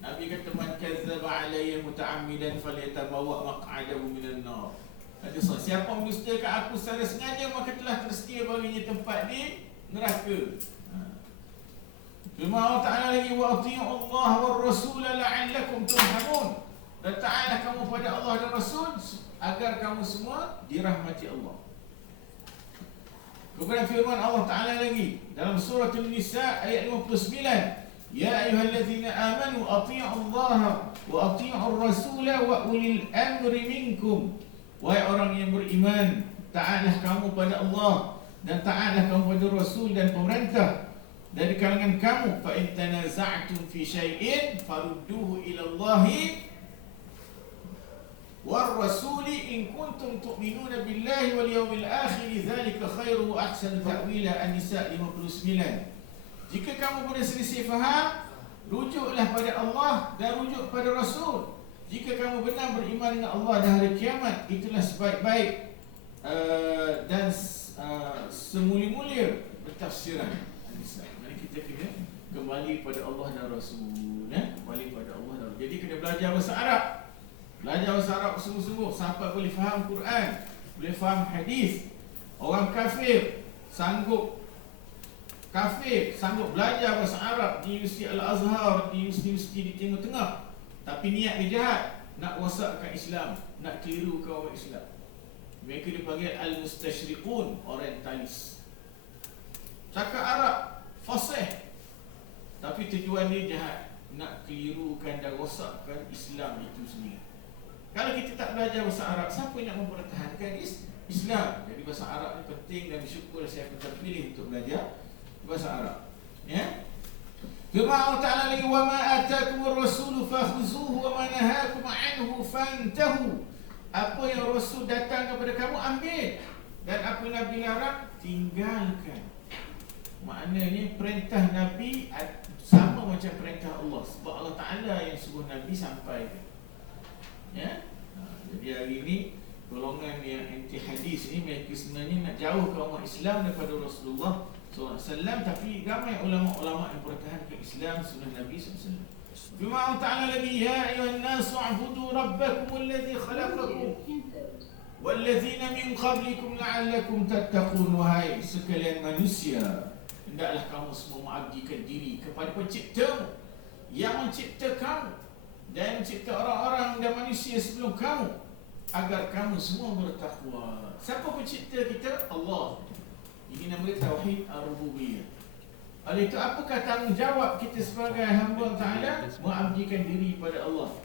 Nabi kata man kazzaba alayya muta'ammidan falyatabawa maq'adahu minan nar. Ada siapa mendustakan aku secara sengaja, maka telah tersedia baginya tempat di neraka. Firman Allah Ta'ala lagi, wa ati'u Allah wa rasul la'allakum turhamun. Dan taatlah kamu pada Allah dan Rasul agar kamu semua dirahmati Allah. Kemudian firman Allah Ta'ala lagi dalam surah An-Nisa ayat 59, ya ayyuhallazina amanu ati'u Allah wa ati'u ar-rasul wa ulil amri minkum. Wahai orang yang beriman, taatlah kamu pada Allah dan taatlah kamu pada Rasul dan pemerintah dari kalangan kamu. Fa in tanaza'tum fi syai'in farudduhu ila Allahi war rasuli in kuntum tu'minuna billahi wal yawmil akhir dzalika khairu wa ahsanu ta'wila. An-Nisa 59. Jika kamu berselisih faham, rujuklah pada Allah dan rujuk pada Rasul. Jika kamu benar beriman dengan Allah dan hari kiamat, itulah sebaik-baik dan semulia-mulia bertafsiran. Mari kita kena kembali pada Allah dan Rasul, kembali pada Allah dan Rasul. Jadi kena belajar bahasa Arab. Belajar bahasa Arab sungguh-sungguh sampai boleh faham Quran, boleh faham hadis. Orang kafir sanggup belajar bahasa Arab di Universiti Al-Azhar, di universiti di Timur Tengah, tapi niat dia jahat, nak rosakkan Islam, nak kelirukan orang Islam. Mereka dipanggil Al-Mustashriqun, Orientalis. Cakap Arab fasih, tapi tujuan dia jahat, nak kelirukan dan rosakkan Islam itu sendiri. Kalau kita tak belajar bahasa Arab, siapa yang nak mempertahankan Islam? Jadi bahasa Arab ni penting, dan bersyukur saya pun terpilih untuk belajar bahasa Arab. Ya? Firman Allah Ta'ala lagi, wa ma atakumur rasulu fakhuzuhu wa ma nahakum anhu fantahu. Apa yang Rasul datang kepada kamu, ambil, dan apa Nabi larang, tinggalkan. Maknanya perintah Nabi sama macam perintah Allah, sebab Allah Ta'ala yang suruh Nabi sampaikan. Ya? Jadi hari ini golongan yang anti hadis ni, mereka sebenarnya nak jauhkan umat Islam daripada Rasulullah SAW, tapi ramai ulama-ulama yang pertahankan Islam sunnah Nabi SAW. Firman Allah Ta'ala lagi, ya ayuhan nasu a'budu rabbakum alladhi khalaqakum wallazina min qablikum la'allakum tattaqun. Wahai sekalian manusia, hendaklah kamu semua mengabdikan diri kepada penciptamu yang mencipta kamu dan mencipta orang-orang dan manusia sebelum kamu agar kamu semua bertakwa. Siapa pencipta kita? Allah. Ini nama dia tauhid ar-rububiyah. Oleh itu, apakah tanggungjawab kita sebagai hamba Ta'ala? Mengabdikan diri pada Allah.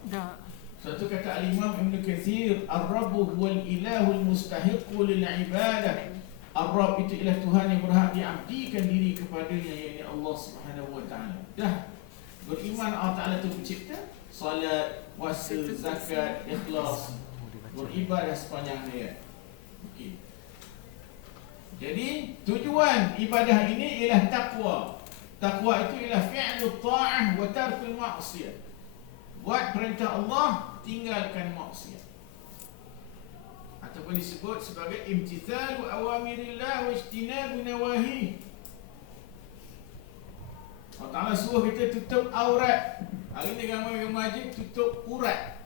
Satu kata Al-Imam Ibn Kathir, Ar-Rabbu huwal ilahul mustahiqu lil-ibadah. Ar-Rabb itu ialah Tuhan yang berhak diabdikan diri kepadanya, yakni Allah Subhanahu wa Ta'ala. Dah beriman Allah Ta'ala itu pencipta, salat, puasa, zakat, ikhlas, beribadah sepanjang hayat. Okey. Jadi tujuan ibadah ini ialah takwa. Takwa itu ialah fi'lu ta'ah wa tarkul ma'siyah. Buat perintah Allah, tinggalkan maksiat. Ataupun disebut sebagai imtithalu awamirillah wa ijtinabu nawahi. Allah Ta'ala suruh kita tutup aurat. Hari ni ramai masjid tutup urat.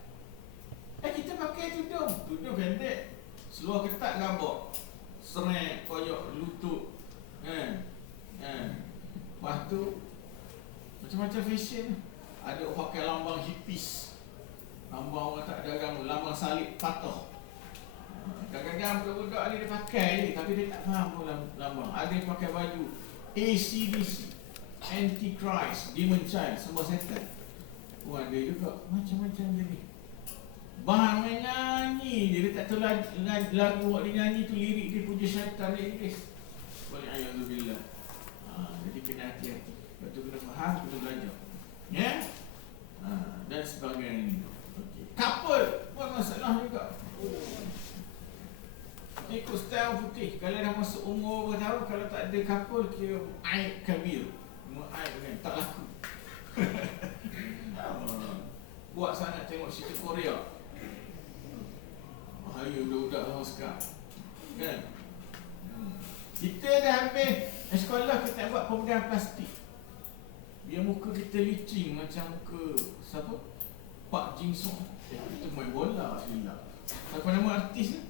Kita pakai tudung pendek, seluar ketat gabak, serek, koyok, lutut, lepas tu macam-macam fashion. Ada orang pakai lambang hippies, lambang orang tak ada agama, lambang salib patah. Kadang-kadang budak-budak ni dia pakai je, tapi dia tak faham pun lambang. Ada yang pakai baju ACDC, Antichrist, Demon Child, sembah setan. Ada juga macam-macam jadi. Bahan main nyanyi je, dia tak tahu lagu buat dia nyanyi tu, lirik dia puja syaitan dia Inggeris. Wal'iyadzubillah. Jadi kena hati-hati. Lepas tu kena faham, kena belajar. Ya? Dan sebagainya. Okay. Couple pun masalah juga. Ikut style putih. Kalau dah masuk umur berapa tahun, kalau tak ada couple, kira aib kabir. Aib kan, tak laku. Buat sangat tengok cerita Korea. Bahaya budak-budak sama sekarang. Kan? Kita dah habis sekolah, kita buat pemegang plastik. Biar muka kita licin macam muka siapa? Pak Jin Song. Kita main bola silap. Siapa nama artis ni?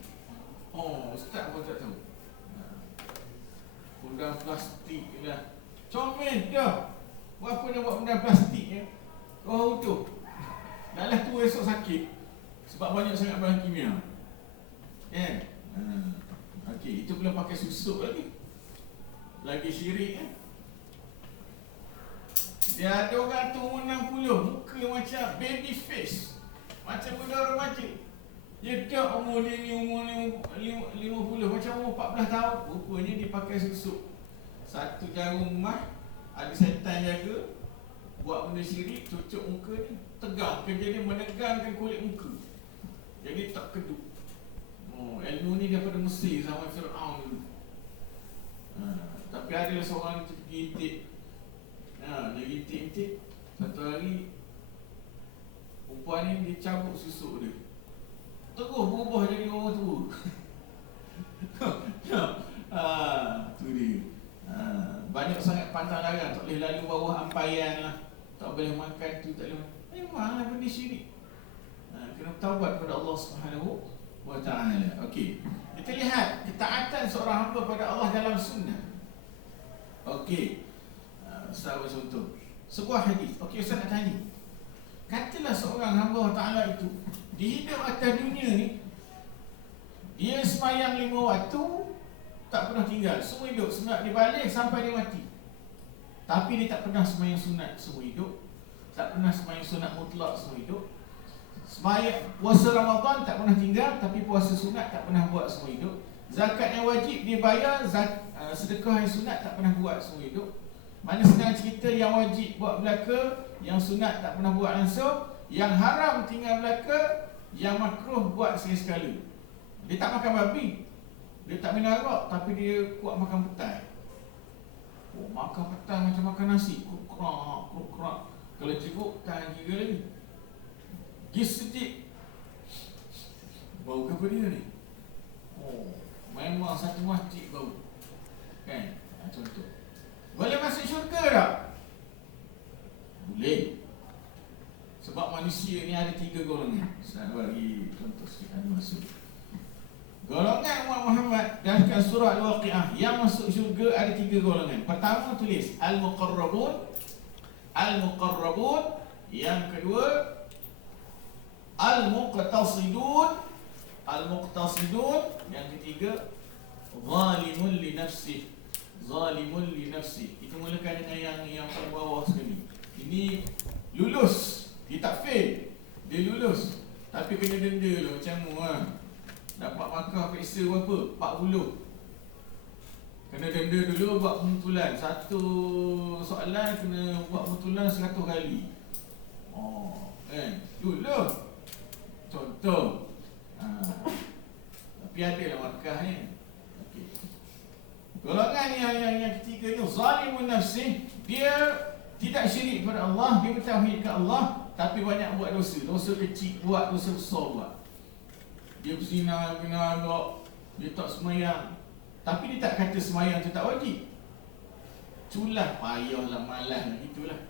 Oh, ustaz pun tak tahu. Pemegang plastik lah. Comel dah. Berapa nak buat pemegang plastik ya? Kau tu. Dah lah tu esok sakit. Sebab banyak sangat bahan kimia. Okey, itu belum pakai susuk lagi. Lagi syirik Dia ada orang tu umur 60, muka macam baby face, macam budak remaja. Dia dah umur dia ni umur 50, macam umur 14 tahun. Rupanya dia pakai susuk. Satu jarum emas, ada setan jaga, buat benda syirik, cucuk muka ni. Tegang, kerja dia menegangkan kulit muka. Jadi tak kedut. Ilmu ni daripada Mesir, zaman Fir'aun dulu. Tapi ada seorang tu pergi intip. Dia intip-intip. Satu hari perempuan ni dia cabut susuk dia, terus berubah jadi orang tua. Tu dia. Banyak sangat pantang larang. Tak boleh lalu bawah ampaian lah, tak boleh makan tu, tak boleh. Memanglah benda syirik. Kena taubat kepada Allah Subhanahu wa Ta'ala. Okey, kita lihat ketaatan seorang hamba pada Allah dalam sunnah. Okey, sahabat contoh sebuah hadis. Okey, Ustaz nak tanya, katalah seorang hamba Allah Ta'ala itu di hidup atas dunia ni, dia sembahyang 5 waktu, tak pernah tinggal, semua hidup sunat dia balik sampai dia mati. Tapi dia tak pernah sembahyang sunat semua hidup, tak pernah sembahyang sunat mutlak semua hidup. Sembahyang puasa Ramadan tak pernah tinggal, tapi puasa sunat tak pernah buat semua hidup. Zakat yang wajib dia bayar, sedekah yang sunat tak pernah buat semua hidup. Mana senang cerita, yang wajib buat belaka, yang sunat tak pernah buat langsung, yang haram tinggal belaka, yang makruh buat sekali-sekala. Dia tak makan babi, dia tak minum arak, tapi dia kuat makan petai. Makan petai macam makan nasi, kruk-krak. Kalau cukup, tahan 3 lagi. Gis sedikit, bau ke apa dia ni? Memang satu masjid bau. Kan? Contoh. Boleh masuk syurga tak? Boleh. Sebab manusia ni ada 3 golongan. Saya bagi contoh sikit ada masuk. Golongan umat Muhammad dalam surah Al-Waqi'ah yang masuk syurga ada 3 golongan. Pertama tulis Al-Muqarrabun. Al-Muqarrabun. Yang kedua Al-muqtasidun. Al-muqtasidun. Yang ketiga, zalimun li nafsih. Zalimun li nafsih. Itu mulakan dengan yang paling bawah sekali. Ini lulus. Dia tak fail. Dia lulus. Tapi kena denda lah macam mu lah. Dapat markah peksa berapa? 40. Kena denda dulu buat pembetulan. Satu soalan kena buat pembetulan 100 kali. Dulu contoh. Tapi ada lah markah ni. Okay. Golongan yang ketiga ni zalimun nafsih. Dia tidak syirik kepada Allah, dia bertauhid kepada Allah, tapi banyak buat dosa. Dosa kecil buat, dosa besar buat. Dia berzina, dia tak semayang. Tapi dia tak kata semayang tu tak wajib. Culah, payahlah, malas lah, itulah.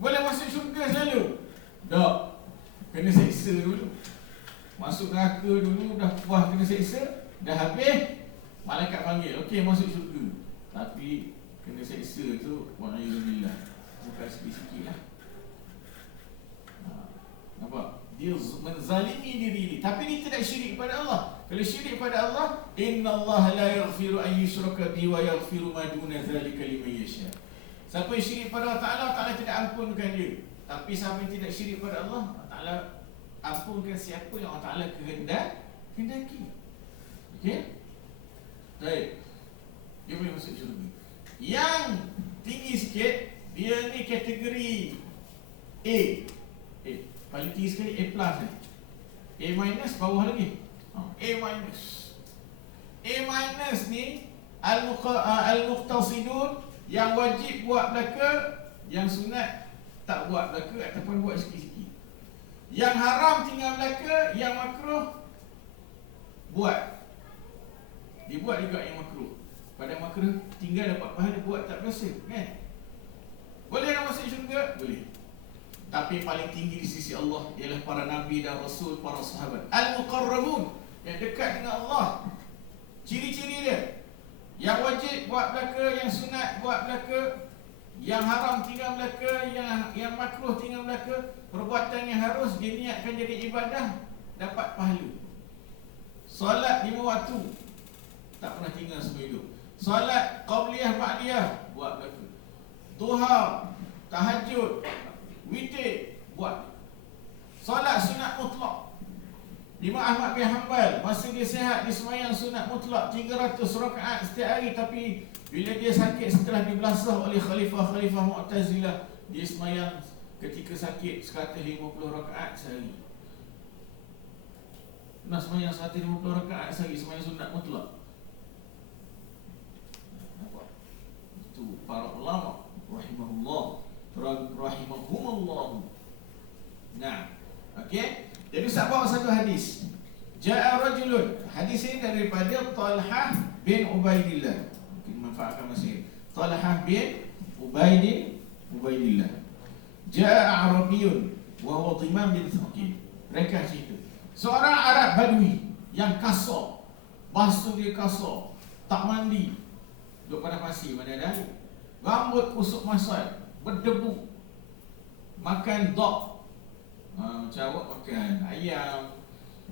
Boleh masuk syurga selalu? Tak. Kena seksa dulu. Masuk neraka dulu, dah puas kena seksa, dah habis, malaikat panggil, okey masuk syurga. Tapi kena seksa tu, wa'alaikumsalam, bukan sikit-sikit lah. Nampak? Dia menzalimi diri ni, tapi dia tidak syirik pada Allah. Kalau syirik pada Allah, innallaha la yaghfiru an yushraka bihi wa yaghfiru ma duna dzalika liman yasha. Siapa yang syirik pada Allah Ta'ala, Allah tidak ampunkan dia. Tapi siapa yang tidak syirik pada Allah, Allah Ta'ala ampunkan siapa yang Allah Ta'ala kehendaki. Okey? Baik. Dia boleh masuk syurga. Yang tinggi sikit, dia ni kategori A. Paling tinggi sekali A plus ni. A minus bawah lagi. A minus. A minus ni al-muqtasidun, yang wajib buat belaka, yang sunat tak buat belaka ataupun buat sikit-sikit. Yang haram tinggal belaka, yang makruh buat. Dia buat juga yang makruh. Pada makruh tinggal dapat pahala, buat tak berasa, kan? Boleh nak masuk syurga? Boleh. Tapi paling tinggi di sisi Allah ialah para nabi dan rasul, para sahabat. Al-muqarrabun, yang dekat dengan Allah. Ciri-ciri dia, yang wajib buat belaka, yang sunat buat belaka, yang haram tinggal belaka, yang makruh tinggal belaka. Perbuatan yang harus dia niatkan jadi ibadah, dapat pahala. Solat 5 waktu, tak pernah tinggal semua hidup. Solat qabliyah ba'diyah, buat belaka. Duha, tahajud, witir, buat. Solat sunat mutlak. Imam Ahmad bin Hanbal, masa dia sihat, dia semayang sunat mutlak 300 rakaat setiap hari. Tapi bila dia sakit, setelah dibelasah oleh khalifah Mu'tazilah, dia semayang ketika sakit 150 rakaat sehari. Nak semayang 150 rakaat sehari, semayang sunat mutlak. Nampak? Itu para ulama rahimahumullah. Nah, okey. Jadi saya bawa satu hadis. Ja'a rajulun. Hadis ini daripada Talhah bin Ubaidillah. Mungkin manfaatkan masih. Talhah bin Ubaidillah. Ja'a Arabiyun wa huwa Dhimam bin Thaqif. Mereka cerita, seorang Arab Badui yang kasar, basuh dia kasar, tak mandi, duduk pada pasir pada hari, rambut kusuk masai, berdebu, makan dok. Macam awak makan ayam,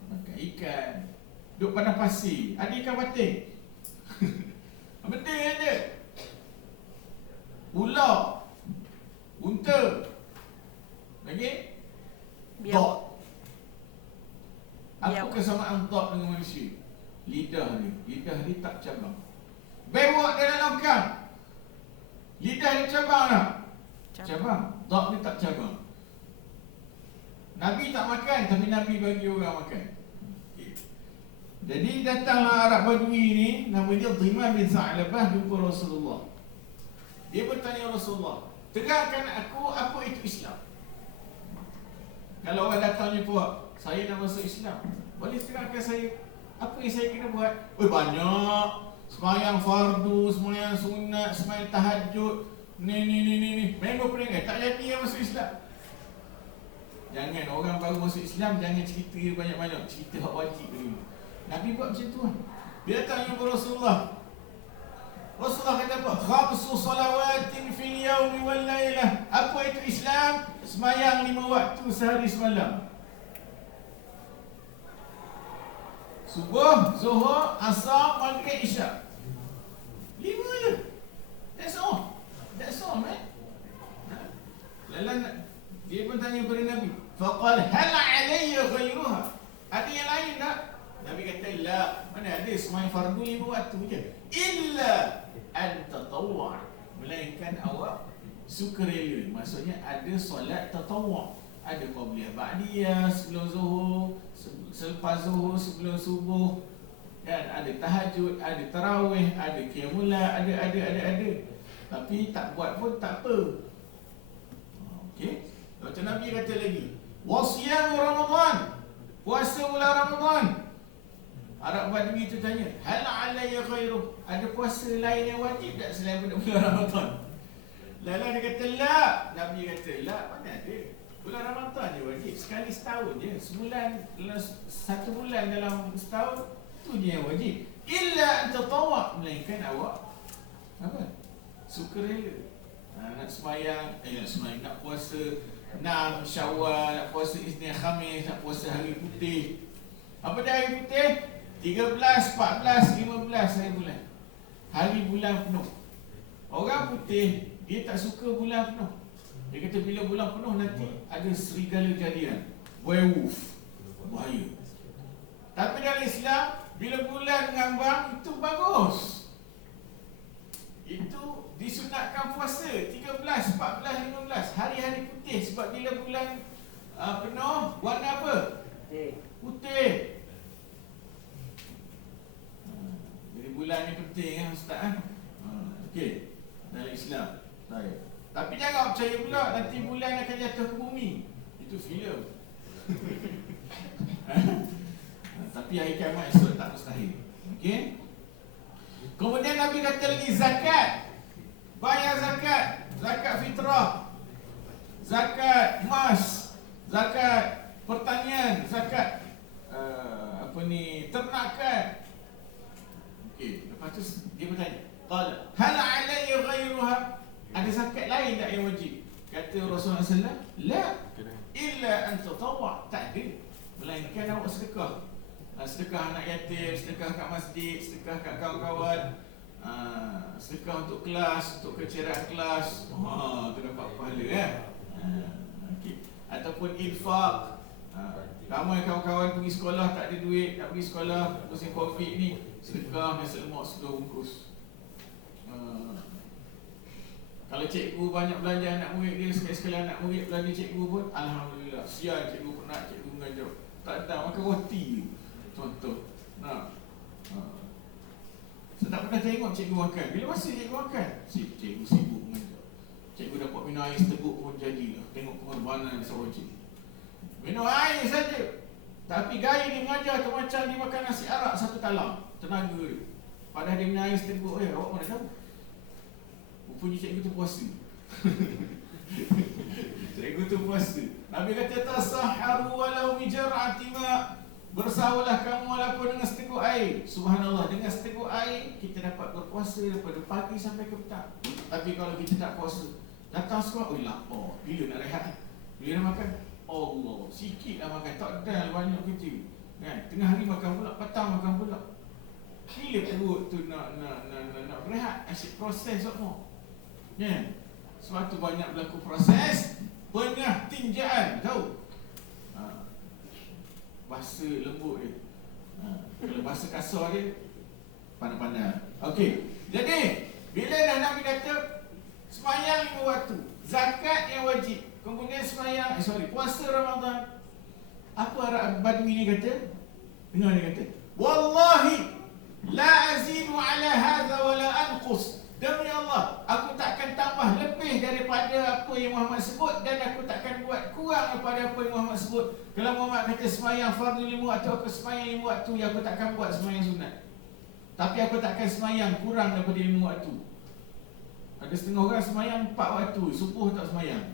makan ikan, duduk pada pasir, ada ikan batik. Benda ada. Ular, unta, lagi dog. Apa kesamaan dog dengan manusia? Lidah dia tak cabang. Bewak dalam longkang, lidah dia cabang tak? Cabang. Dog ni tak cabang. Nabi tak makan, tapi Nabi bagi orang makan. Jadi datanglah Arab Badui ni, nama dia Dhimam bin Sa'labah, jumpa Rasulullah. Dia bertanya Rasulullah, terangkan aku apa itu Islam. Kalau orang datang jumpa, saya nak masuk Islam, boleh terangkan saya apa yang saya kena buat? Banyak. Semayang fardu, semayang sunat, semayang tahajud, ni. Memang peringkat, tak jadi yang masuk Islam. Jangan orang baru masuk Islam, jangan cerita banyak-banyak, cerita hak wajib dulu. Nabi buat macam tu kan. Dia tanya kepada Rasulullah. Rasulullah kata apa? Khamsu salawatin fil yawmi wal laylah. Apa itu Islam? Semayang 5 waktu sehari semalam. Subuh, Zuhur, Asar, Maghrib, Isyak. 5 je. That's all. That's all, man. Lalu dia pun tanya kepada Nabi, faqal hal alayya ghayruha? Ada yang lain tak? Nabi kata, la. Mana ada sembahyang fardu 5 waktu je. Illa an tatawwa'. Melainkan awak sukarela. Maksudnya ada solat tatawwa'. Ada qabliyah ba'diyah sebelum zuhur, selepas zuhur, sebelum subuh. Dan ada tahajud, ada tarawih, ada qiyamul lail, ada. Tapi tak buat pun tak apa. Okey. Lepas Nabi kata lagi, wasiyam Ramadan. Puasa bulan Ramadan. Arab Badui tu tanya, hal alayya ghairuh? Ada puasa lain yang wajib tak selain bulan Ramadan? Lalu dia kata, la. Nabi kata, la, mana ada? Bulan Ramadan je wajib. Sekali setahun je. Sebulan, satu bulan dalam setahun, tu je yang wajib. Illa antatawak. Melainkan awak apa? Sukarela. Nak sembahyang, nak puasa 6 Syawal, nak puasa Isnin Khamis, nak puasa hari putih. Apa dia hari putih? 13, 14, 15 hari bulan. Hari bulan penuh. Orang putih, dia tak suka bulan penuh. Dia kata bila bulan penuh nanti ada serigala jadian, werewolf, bahaya. Tapi dalam Islam, bila bulan ngambang, itu bagus. Itu disunatkan puasa 13, 14, 15 hari-hari putih. Sebab bila bulan penuh, warna apa? Putih. Jadi bulan ni penting Ustaz. Okey, dalam Islam. Baik. Tapi jangan percaya pula nanti bulan akan jatuh ke bumi. Itu filem. Tapi hari kiamat esok tak mustahil. Okey. Kemudian Nabi kata lagi zakat. Bayar zakat. Zakat fitrah. Zakat emas. Zakat pertanian. Zakat ternakan. Okey, lepas tu dia bertanya, qala hal alayya ghayruha? Ada zakat lain tak yang wajib? Kata Rasulullah sallallahu alaihi wasallam, la illa an tatawwa'. Tak ada, melainkan awak sedekah. Sedekah anak yatim, sedekah kat masjid, sedekah kat kawan-kawan, sedekah untuk kelas, untuk keceriaan kelas. Tu dapat pahala kan? Okay. Ataupun infak. Ramai kawan-kawan pergi sekolah tak ada duit nak pergi sekolah musim Covid ni, sedekah nasi lemak 10 bungkus. Kalau cikgu banyak belanja anak murid dia, sekali-sekali anak murid belanja cikgu pun, alhamdulillah, sial cikgu penat, cikgu mengajar. Tak ada, makan roti je. Contoh. Saya tak pernah tengok cikgu makan. Bila masa cikgu makan? Cikgu sibuk mengajar. Cikgu dapat minum air seteguk pun jadilah. Tengok pengorbanan seorang cikgu. Minum air saja. Tapi gaya dia mengajar tu macam dia makan nasi arak satu talam. Tenaga dia. Padahal dia minum air seteguk. Awak mana tahu? Rupanya cikgu tu puasa. Cikgu tu puasa. Nabi kata tasahharu walau bijar'ati ma. Bersahurlah kamu walaupun dengan seteguk air. Subhanallah, dengan seteguk air kita dapat berpuasa daripada pagi sampai ke petang. Tapi kalau kita tak puasa, datang sekolah, lapar. Bila nak rehat? Bila nak makan? Allah, sikit lah makan, tak ada banyak kerja kan? Tengah hari makan pula, petang makan pula. Bila perut tu nak berehat? Asyik proses semua kan? Sebab tu banyak berlaku proses pengatinjaan. Tahu? Bahasa lembut dia. Kalau bahasa kasar dia pandai-pandai. Okey. Jadi, bila dah Nabi kata sembahyang 5 waktu, zakat yang wajib, kemudian sembahyang puasa Ramadan. Apa Arab Badui ni kata? Dengar dia kata, wallahi la azidu ala hadha wa la anqus. Demi Allah, aku takkan tambah lebih daripada apa yang Muhammad sebut, dan aku takkan buat kurang daripada apa yang Muhammad sebut. Kalau Muhammad kata sembahyang fardu 5 waktu, aku sembahyang 5 waktu, aku takkan buat sembahyang sunat. Tapi aku takkan sembahyang kurang daripada 5 waktu. Ada setengah orang sembahyang 4 waktu, subuh tak sembahyang.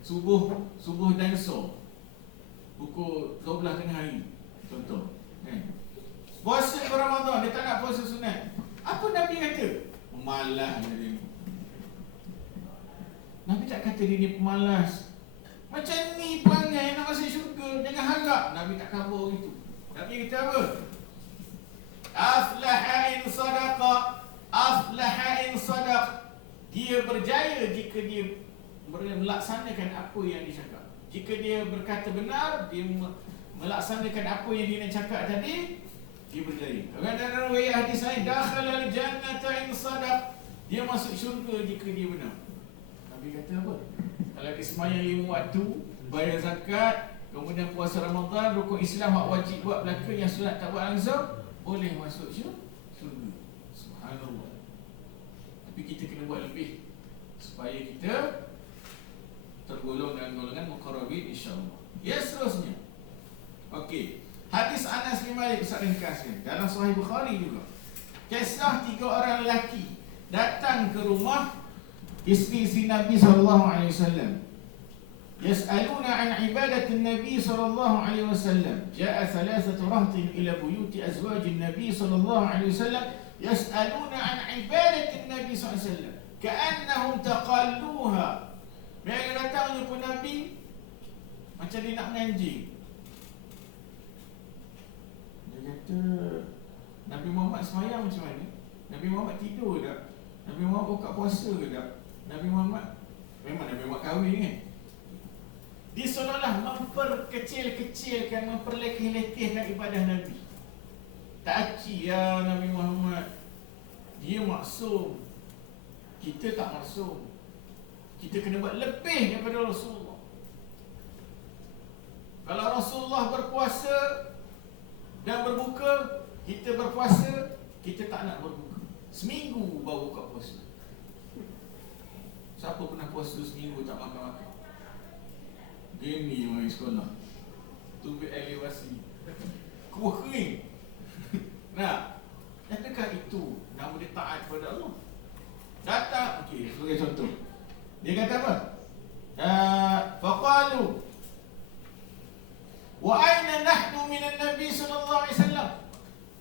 Subuh dinosaur. Pukul 12 tengah hari. Contoh. Puasa Ramadan, dia tak nak puasa sunat. Apa Nabi kata? Pemalas dia. Nabi tak kata dia ni pemalas. Macam ni perangai nak masuk syurga, jangan harap. Nabi tak khabar gitu. Nabi kata apa? Aflaha in sadaqa, aflaha in sadaq. Dia berjaya jika dia melaksanakan apa yang dia cakap. Jika dia berkata benar, dia melaksanakan apa yang dia nak cakap tadi, dia berjaya. Kalau dalam riwayat hadis lain, dakhala al-jannata in sadaq, dia masuk syurga jika dia benar. Nabi kata apa? Kalau dia sembahyang 5 waktu, bayar zakat, kemudian puasa Ramadan, rukun Islam hak wajib buat belaka, yang sunat tak buat langsung, boleh masuk syurga. Subhanallah. Tapi kita kena buat lebih supaya kita tergolong dengan golongan muqarrabin insya-Allah. Ya, seterusnya. Okey. Hadis Anas bin Malik besar ringkasnya dalam Sahih Bukhari juga. Kisah 3 orang lelaki datang ke rumah isteri Nabi sallallahu alaihi wasallam. Yas'aluna an ibadati Nabi sallallahu alaihi wasallam. Jaa thalathatu rahtin ila buyuti azwajin Nabi sallallahu alaihi wasallam yas'aluna an ibadati Nabi sallallahu alaihi wasallam ka'annahum taqalluha. Mereka datang jumpa Nabi macam dia nak menganjing. Dia kata, Nabi Muhammad semayang macam mana? Nabi Muhammad tidur tak? Nabi Muhammad buka puasa ke tak? Nabi Muhammad, memang Nabi Muhammad kahwin kan? Dia seolah-olah memperkecil-kecilkan, memperlekeh-lekehkan ibadah Nabi. Tak aci ya Nabi Muhammad. Dia maksum, kita tak maksum. Kita kena buat lebih daripada Rasulullah. Kalau Rasulullah berpuasa dan berbuka, kita berpuasa, kita tak nak berbuka. Seminggu baru buka puasa. Siapa pernah puasa seminggu tak makan-makan? Gini mari sekolah. Tubik elevasi. Kuah kering. Nah, adakah itu nama dia taat kepada Allah? Datang, okey, sebagai contoh. Dia kata apa? Faqalu wa aina nahnu minan Nabi sallallahu alaihi wasallam?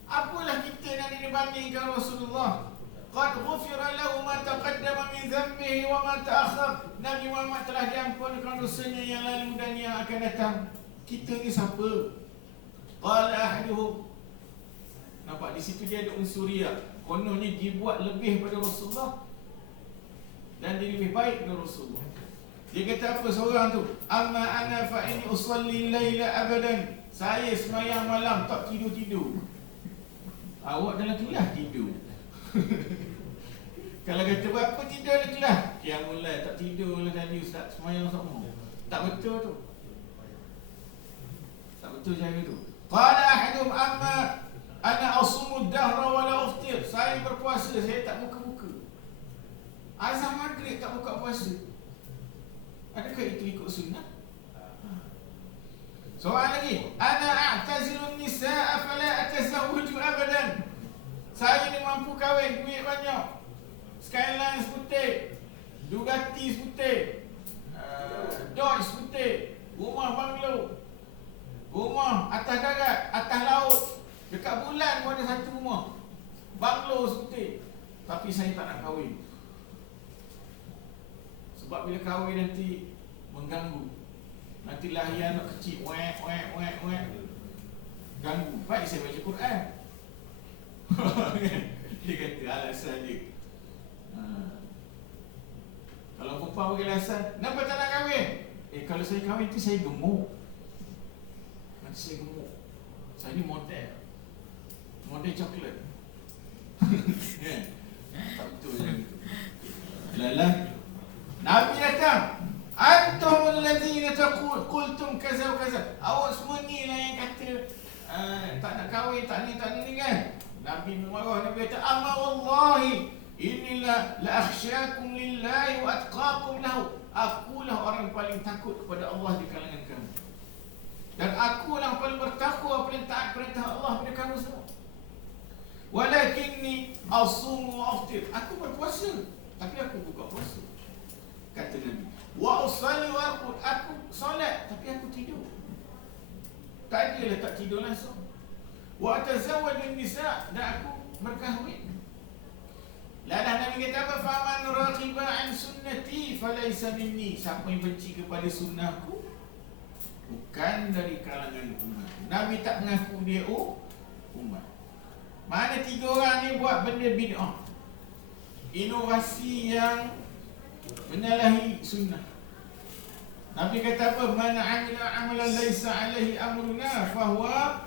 Apalah kita nak dibandingkan Rasulullah? Qad ghufira lahu ma taqaddama min dhanbihi wa ma ta'akhkhar. Nabi Muhammad telah diampunkan dosanya yang lalu dan yang akan datang. Kita ni siapa? Qala ahaduhum. Nampak di situ dia ada unsuriyah. Kononnya dibuat lebih pada Rasulullah dan dia lebih baik daripada Rasulullah. Dia kata apa seorang tu? Amma ana fa inni usalli laila abadan. Saya sembahyang malam tak tidur-tidur. Awak dalam kelas tidur. Kalau kata berapa tidur dalam kelas? Qiyamul lail tak tidur lah tadi ustaz, sembahyang sama. Tak betul tu. Tak betul cara tu. Qala ahadum amma ana asumu ad-dahra wa la uftir. Saya berpuasa, saya tak buka-buka. Azan maghrib tak buka puasa. Adakah itu ikut sunnah? Soalan lagi. Ana a'tazilun nisaa fala atazawwaju abadan. Saya ni mampu kahwin, duit banyak. Skyline seputih, Bugatti seputih, Dodge seputih, rumah banglo, rumah atas darat, atas laut, dekat bulan pun ada satu rumah, banglo seputih. Tapi saya tak nak kahwin. Sebab bila kahwin nanti mengganggu. Nanti lahir anak kecil, wek. Ganggu. Baik saya baca Quran. Dia kata alasan dia. Kalau perempuan bagi alasan, kenapa tak nak kahwin? Kalau saya kahwin tu saya gemuk. Nanti saya gemuk. Saya ni model. Model coklat. Tak betul macam tu. Lalah Nabi datang, antumul ladzina qultum kaza wa kaza. Awak semua ni lah yang kata tak nak kahwin, tak ni kan. Nabi marah. Nabi kata, amma wallahi inilah la akhsyakum lillahi wa atqakum lahu. Akulah orang paling takut kepada Allah di kalangan kamu. Dan akulah paling bertakwa, paling taat perintah Allah pada kamu semua. Walakinni asumu wa aftir. Aku berpuasa, tapi aku buka puasa. Kata Nabi, wa usalli wa aqud. Aku solat, tapi aku tidur. Tak adalah tak tidur langsung. Wa atazawwaju nisa. Dan aku berkahwin. Lalu Nabi kata apa? Faman raghiba an sunnati falaysa minni. Siapa yang benci kepada sunnahku, bukan dari kalangan umat. Nabi tak mengaku dia umat. Mana 3 orang ni buat benda bid'ah, inovasi yang menyalahi sunnah. Nabi kata apa? Man amila amalan laisa alaihi amruna fahuwa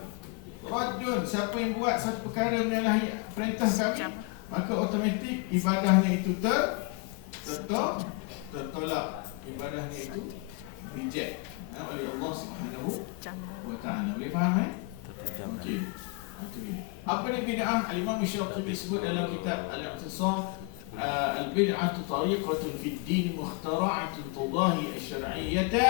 raddun. Siapa yang buat satu perkara menyalahi perintah kami, maka automatik ibadahnya itu tertolak. Ibadahnya itu reject oleh Allah Subhanahu wa taala. Boleh faham Okey. Itu dia. Apa ni bid'ah? Al-Imam Syatibi sebut dalam kitab Al-I'tisam, al-bid'atu tariqatun fid din mukhtara'atun tudahi asy-syar'iyyata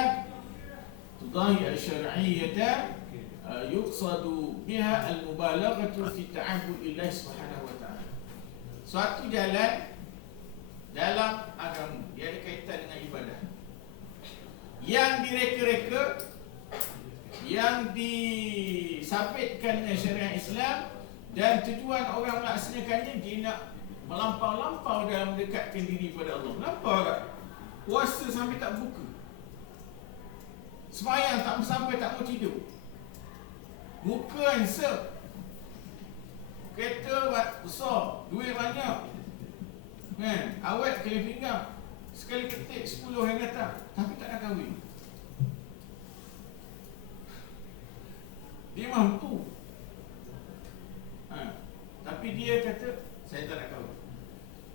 yuqsadu biha al-mubalaghatu fi ta'abbud Allah Subhanahu wa ta'ala. Suatu jalan dalam agama dia ada kaitan dengan ibadah yang direka-reka, yang disabitkan dengan syariat Islam, dan tujuan orang melaksanakannya dia nak melampau-lampau dalam mendekatkan diri pada Allah. Melampau tak? Puasa sampai tak buka, sembahyang tak sampai tak mau tidur, muka handsome, kereta besar, duit banyak, kan? Awet kali pinggang, sekali ketik 10 yang datang, tapi tak nak kahwin. Dia mampu, tapi dia kata saya tak nak kahwin.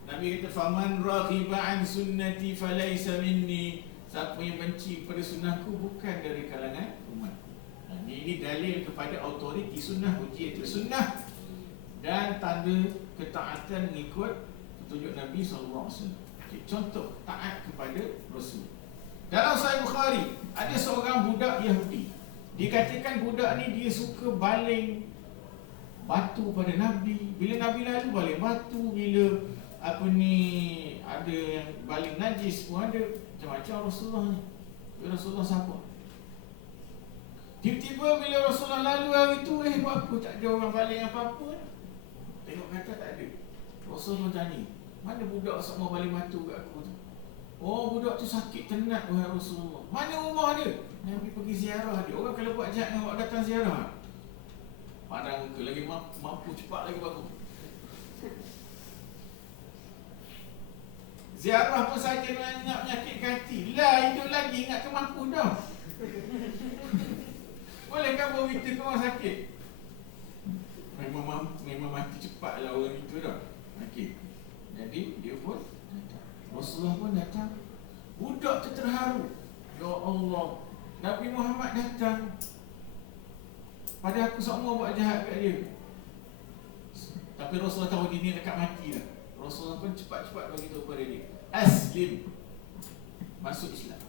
Nabi kata faman raghiba an sunnati falaysa minni. Siapa yang benci pada sunnahku bukan dari kalangan umat. Ini dalil kepada autoriti sunnah, hujjatul sunnah, dan tanda ketaatan mengikut petunjuk Nabi SAW. Okay, contoh taat kepada Rasul. Dalam Sahih Bukhari ada seorang budak Yahudi. Dikatakan budak ni dia suka baling batu pada Nabi. Bila Nabi lalu baling batu, bila ada yang baling najis pun ada. Macam-macam Rasulullah ni. Rasulullah siapa? Tiba-tiba bila Rasulullah lalu hari tu, buat apa? Tak ada orang baling apa-apa. Tengok kata tak ada. Rasulullah tanya, mana budak semua baling batu kat aku tu? Oh, budak tu sakit tenat, wahai Rasulullah. Mana rumah dia? Nabi pergi ziarah dia. Orang kalau buat jahat dengan awak datang ziarah, pandang muka lagi, mampu cepat lagi bagus. Ziarah pun saja nak menyakitkan hati. Lah, hidup lagi ingat kemampu dah. Bolehkah bawa kita ke orang sakit? Memang mati cepatlah orang itu dah. Okey. Jadi dia pun Rasulullah pun datang. Budak tu terharu. Ya Allah, Nabi Muhammad datang. Pada aku semua buat jahat kat dia. Tapi Rasulullah tahu dia ni dekat mati dah. Rasulullah pun cepat-cepat bagi tahu kepada dia, Aslim, masuk Islam.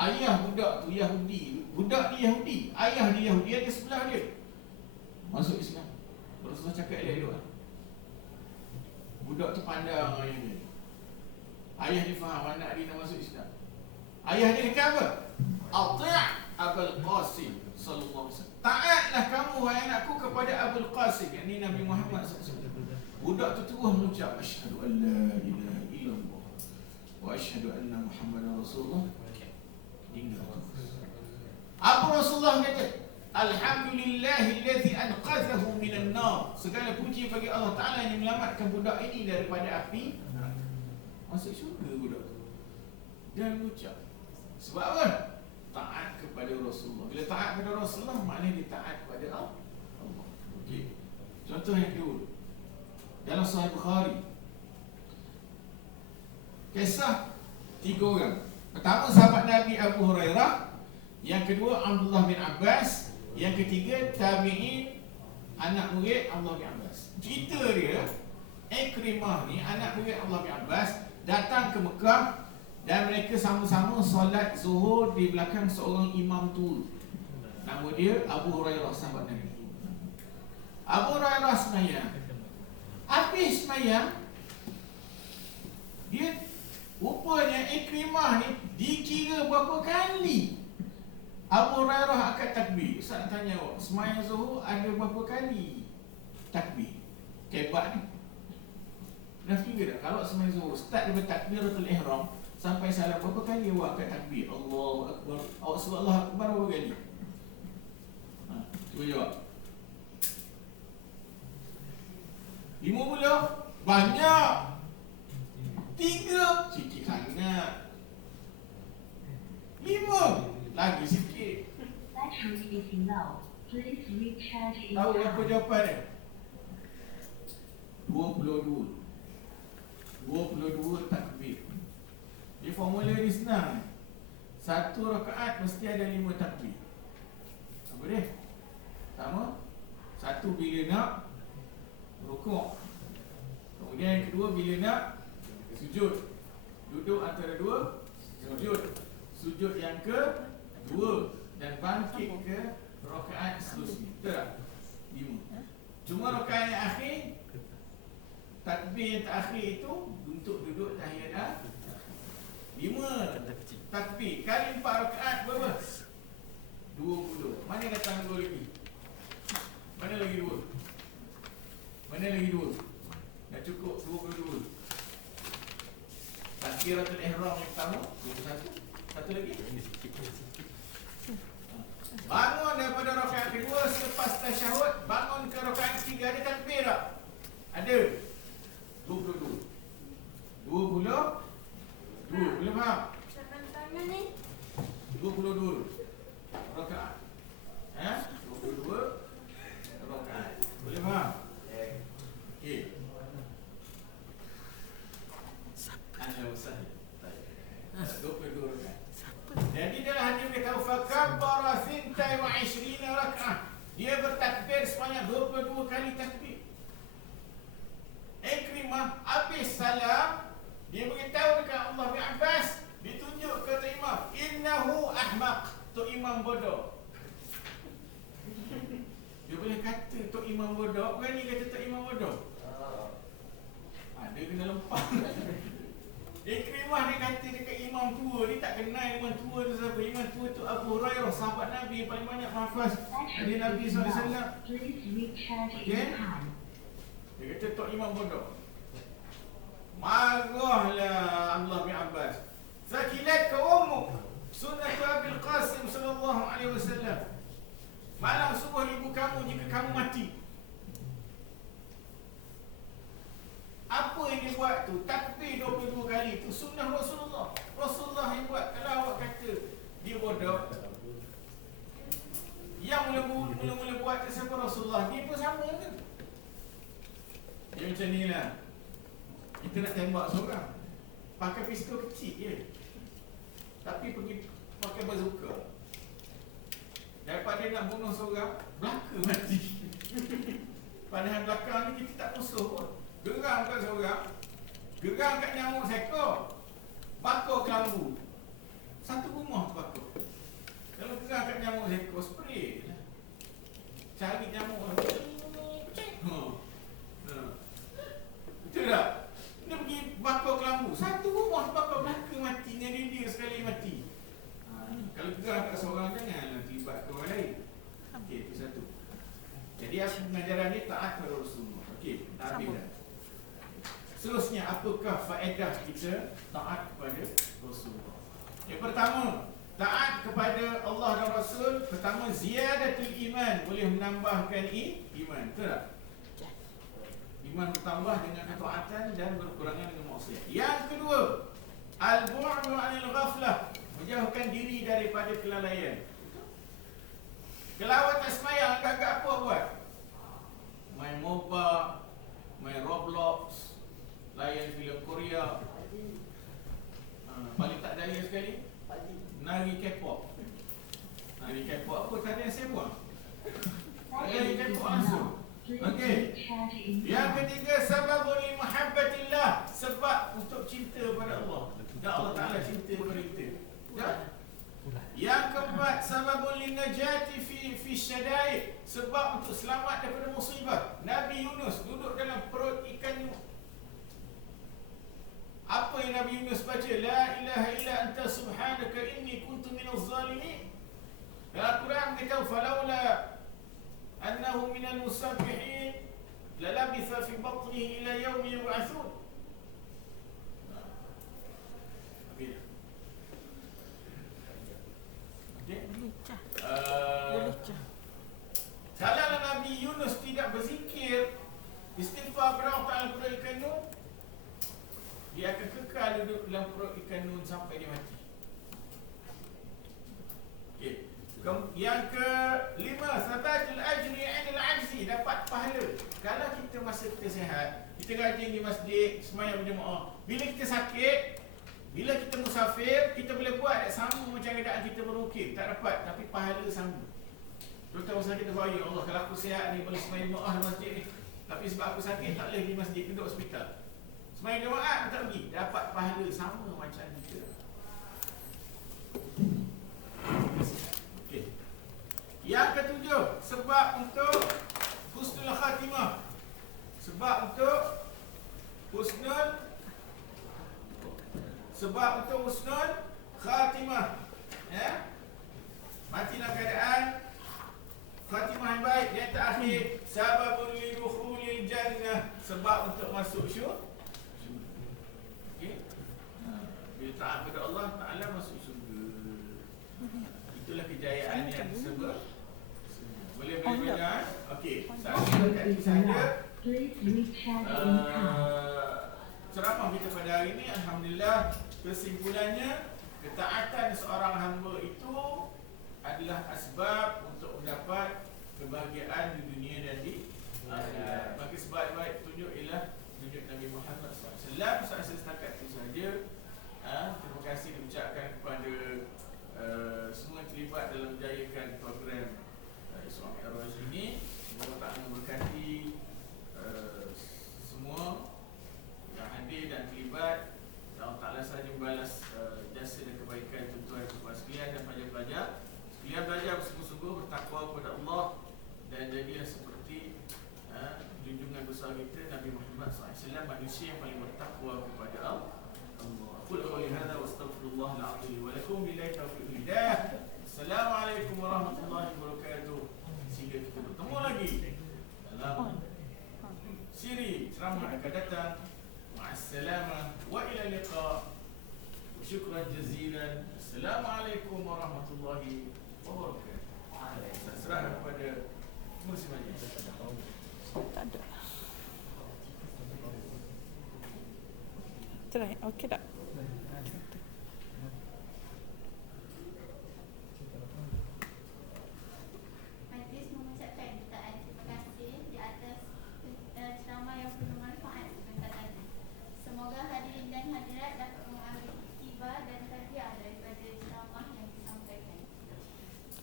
Ayah budak tu Yahudi. Budak ni Yahudi, ayah dia Yahudi, ada sebelah dia. Masuk Islam. Rasulullah cakap elok-elok. Budak tu pandang ayah dia. Ayah dia faham anak dia nak masuk Islam. Ayah dia kata apa? Ati' Abul Qasim sallallahu alaihi wasallam. Taatlah kamu wahai anakku kepada Abul Qasim, yakni Nabi Muhammad SAW. Budak tu terus mengucap asyhadu an la ilaha illallah wa asyhadu anna Muhammadar Rasulullah. Hingga apa Rasulullah kata? Alhamdulillahillazi anqadhahu minan nar. Segala puji bagi Allah Taala yang menyelamatkan budak ini daripada api. Masuk syurga budak tu. Dan mengucap. Sebab apa? Taat kepada Rasulullah. Bila taat kepada Rasulullah, maknanya dia taat kepada Allah. Okey. Contoh yang kedua, dalam Sahih Bukhari, kisah 3 orang. Pertama sahabat Nabi Abu Hurairah, yang kedua Abdullah bin Abbas, yang ketiga tabi'in anak murid Abdullah bin Abbas. Cerita dia, Ikrimah ni anak murid Abdullah bin Abbas datang ke Mekah, dan mereka sama-sama solat zuhur di belakang seorang imam tua. Nama dia Abu Hurairah, sahabat Nabi. Abu Hurairah sembahyang. Habis sembahyang, dia rupanya Ikrimah ni dikira berapa kali Abu Hurairah angkat takbir. Ustaz tanya, sembahyang zuhur ada berapa kali takbir? Kebat ni. Dah kira tak? Kalau sembahyang zuhur start daripada takbiratul ihram, Sampai salam berapa kali awak angkat takbir? Allahu Akbar. Awak sebut Allah Akbar berapa kali? Cuba jawab. 50? Banyak. 3? Sikit sangat. 5? Lagi sikit. Tahu apa jawapan dia? 22. 22 takbir. Di formula ni senang. Satu rakaat mesti ada 5 takbir. Apa dia? Pertama, satu bila nak rukuk. Kemudian yang kedua bila nak sujud. Duduk antara dua sujud. Sujud yang kedua dan bangkit ke rakaat seterusnya. Betul tak? 5. Cuma rakaat yang akhir, takbir yang terakhir itu untuk duduk tahiyat 5 takbir kali 4 rakaat berapa? 20. Mana datang 2 lagi? Mana lagi 2? Mana lagi 2? Dah cukup 22. Takbiratul ihram yang pertama 21. Satu lagi. Bangun daripada rakaat kedua selepas tasyahud, bangun ke rakaat ketiga, ada takbir tak? Ada. 22. 22. Boleh faham? 22 rakaat. 22 rakaat. Boleh faham? Okey. Anda usah. 22 rakaat. Jadi dalam hadis dia kata fakabbara 22 rakaat. Dia bertakbir sebanyak 22 kali takbir. Ikrimah habis salam, dia beritahu dekat Allah bin Abbas, ditunjuk ke Tok Imam, innahu ahmaq, Tok Imam bodoh. Dia boleh kata Tok Imam bodoh, berani kata Tok Imam bodoh. Ada kena lempang. Ikrimah dia kata dekat imam tua, dia tak kenal imam tua tu siapa. Imam tua tu Abu Hurairah, sahabat Nabi paling banyak mahfaz dari Nabi SAW. Okay? Dia kata Tok Imam bodoh. Marahlah Allah bin Abbas. Sakilat ka ummuk, sunnah Abil Qasim sallallahu alaihi wasallam. Malam subuh ibu kamu jika kamu mati. Apa yang dia buat tu? Takbir 22 kali tu sunnah Rasulullah. Rasulullah yang buat. Kalau awak kata dia bodoh, yang mula-mula buat tu siapa? Rasulullah. Dia pun sama ke? Dia macam ni lah. Kita nak tembak seorang, pakai pistol kecil je, tapi pergi pakai bazooka. Daripada nak bunuh seorang, belaka mati. Padahal belakang ni kita tak musuh pun. Geram kat seorang, geram kat nyamuk seekor, bakar kelambu. Satu rumah bakar. Kalau geram kat nyamuk seekor, spray lah. Cari nyamuk lah. Betul tak? Dia pergi bakar kelambu. Satu rumah bakar, belaka mati. Dia sekali mati. Kalau geram kat seorang, janganlah terlibat ke orang lain. Okey, itu satu. Jadi apa pengajaran ni? Taat kepada Rasulullah. Okey, dah habis dah. Seterusnya, apakah faedah kita taat kepada Rasulullah? Yang pertama, taat kepada Allah dan Rasul. Pertama, ziyadatul iman, boleh menambahkan iman. Betul tak? Iman bertambah dengan ketaatan dan berkurangan dengan maksiat. Yang kedua, al-bu'du 'anil ghaflah, menjauhkan diri daripada kelalaian. Kalau awak tak sembahyang, agak-agak apa buat? Main MOBA, main Roblox, layan filem Korea. Paling tak daya sekali, nari K-pop. Nari K-pop apa tadi yang saya buat? Nari K-pop langsung. Okey. Yang ketiga, sababun li muhabbatillah, sebab untuk cinta pada Allah. Dan Allah Taala cinta kepada kita. Ya? Yang keempat, sababun li najati fi syada'id, sebab untuk selamat daripada musibah. Nabi Yunus duduk dalam perut ikan. Apa yang Nabi Yunus baca? La ilaha illa anta subhanaka inni kuntu minaz zalimin. Dalam Quran beritahu falaula annahu minal musabbihin lalabitha fi batnihi ila yaumi yub'atsun. berdoa kepada Allah Ta'ala perut ikan nun, dia akan kekal duduk dalam perut ikan nun sampai dia mati. Okey. Yang kelima, sabatul ajri 'inda al-'ajzi, dapat pahala. Kalau kita masa kita sihat, kita rajin di masjid, sembahyang berjemaah. Bila kita sakit, bila kita musafir, kita boleh buat sama macam keadaan kita berukir. Tak dapat, tapi pahala sama. Terutama masa kita bahaya, Allah kalau aku sihat ni boleh sembahyang jemaah di masjid ni, tapi sebab aku sakit tak boleh di masjid, duduk hospital. Sembahyang jemaah tak pergi, dapat pahala sama macam kita. Okey. Yang ketujuh, sebab untuk husnul khatimah. Sebab untuk husnul khatimah. Ya. Mati dalam keadaan khatimah yang baik. Yang terakhir, sababun li dukhulil jannah, sebab untuk masuk syurga. Okey. Bila taat kepada Allah Ta'ala masuk syurga. Itulah kejayaan yang disebut. Boleh belajar. Okey. Saya kat sini saja. Ceramah kita pada hari ini, alhamdulillah, kesimpulannya ketaatan seorang hamba itu adalah asbab untuk mendapat kebahagiaan di dunia dan di akhirat. Maka sebaik-baik tunjuk ialah tunjuk Nabi Muhammad SAW. Saya setakat itu saja. Terima kasih diucapkan kepada semua yang terlibat dalam menjayakan program Isra Mi'raj ini. Semoga Allah memberkati semua yang hadir dan terlibat. Allah Ta'ala sahaja membalas jasa dan kebaikan tuan-tuan dan puan sekalian dan pelajar-pelajar sekalian. Belajar bersungguh-sungguh, bertakwa kepada Allah, dan jadilah seperti junjungan besar kita Nabi Muhammad SAW, manusia yang paling bertakwa kepada Allah. Qul qawli hadza wa astaghfirullahal azim wa lakum billahi taufiq wal hidayah. Assalamualaikum warahmatullahi wabarakatuh. Sehingga kita bertemu lagi dalam siri ceramah akan datang. Ma'assalamah wa ila liqa. Syukran jazilan. Assalamualaikum warahmatullahi wabarakatuh. Saya serahkan kepada Mursi Majlis. Tak ada. Try, okey tak? Majlis mengucapkan jutaan terima kasih di atas ceramah yang penuh manfaat sebentar tadi. Semoga hadirin dan hadirat dapat mengambil iktibar dan hadiah daripada ceramah yang disampaikan.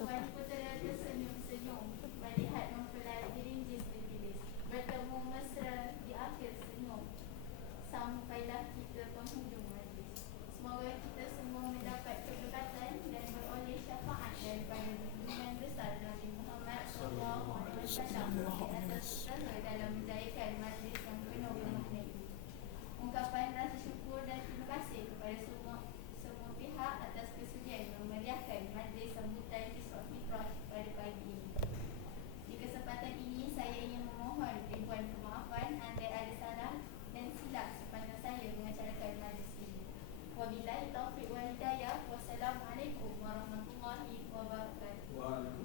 Wali putera tersenyum-senyum melihat mempelai dirinjis berbilis, bertemu mesra di akhir senyum. Sampailah kita penghujung majlis. Semoga kita semua mendapat keberkatan dan beroleh syafaat daripada junjungan besar Nabi Muhammad SAW di atas segala dalam menjayakan majlis yang penuh bermakna ini. Ungkapan rasa syukur dan terima kasih kepada semua pihak atas kesudian memeriahkan majlis sambutan Isra Mi'raj pada pagi ini. Di kesempatan ini saya ingin memohon ribuan kemaafan andai ada salah dan silap sepanjang saya mengacarakan majlis ini. Wabillahi taufiq wal hidayah. Wassalamualaikum warahmatullahi wabarakatuh.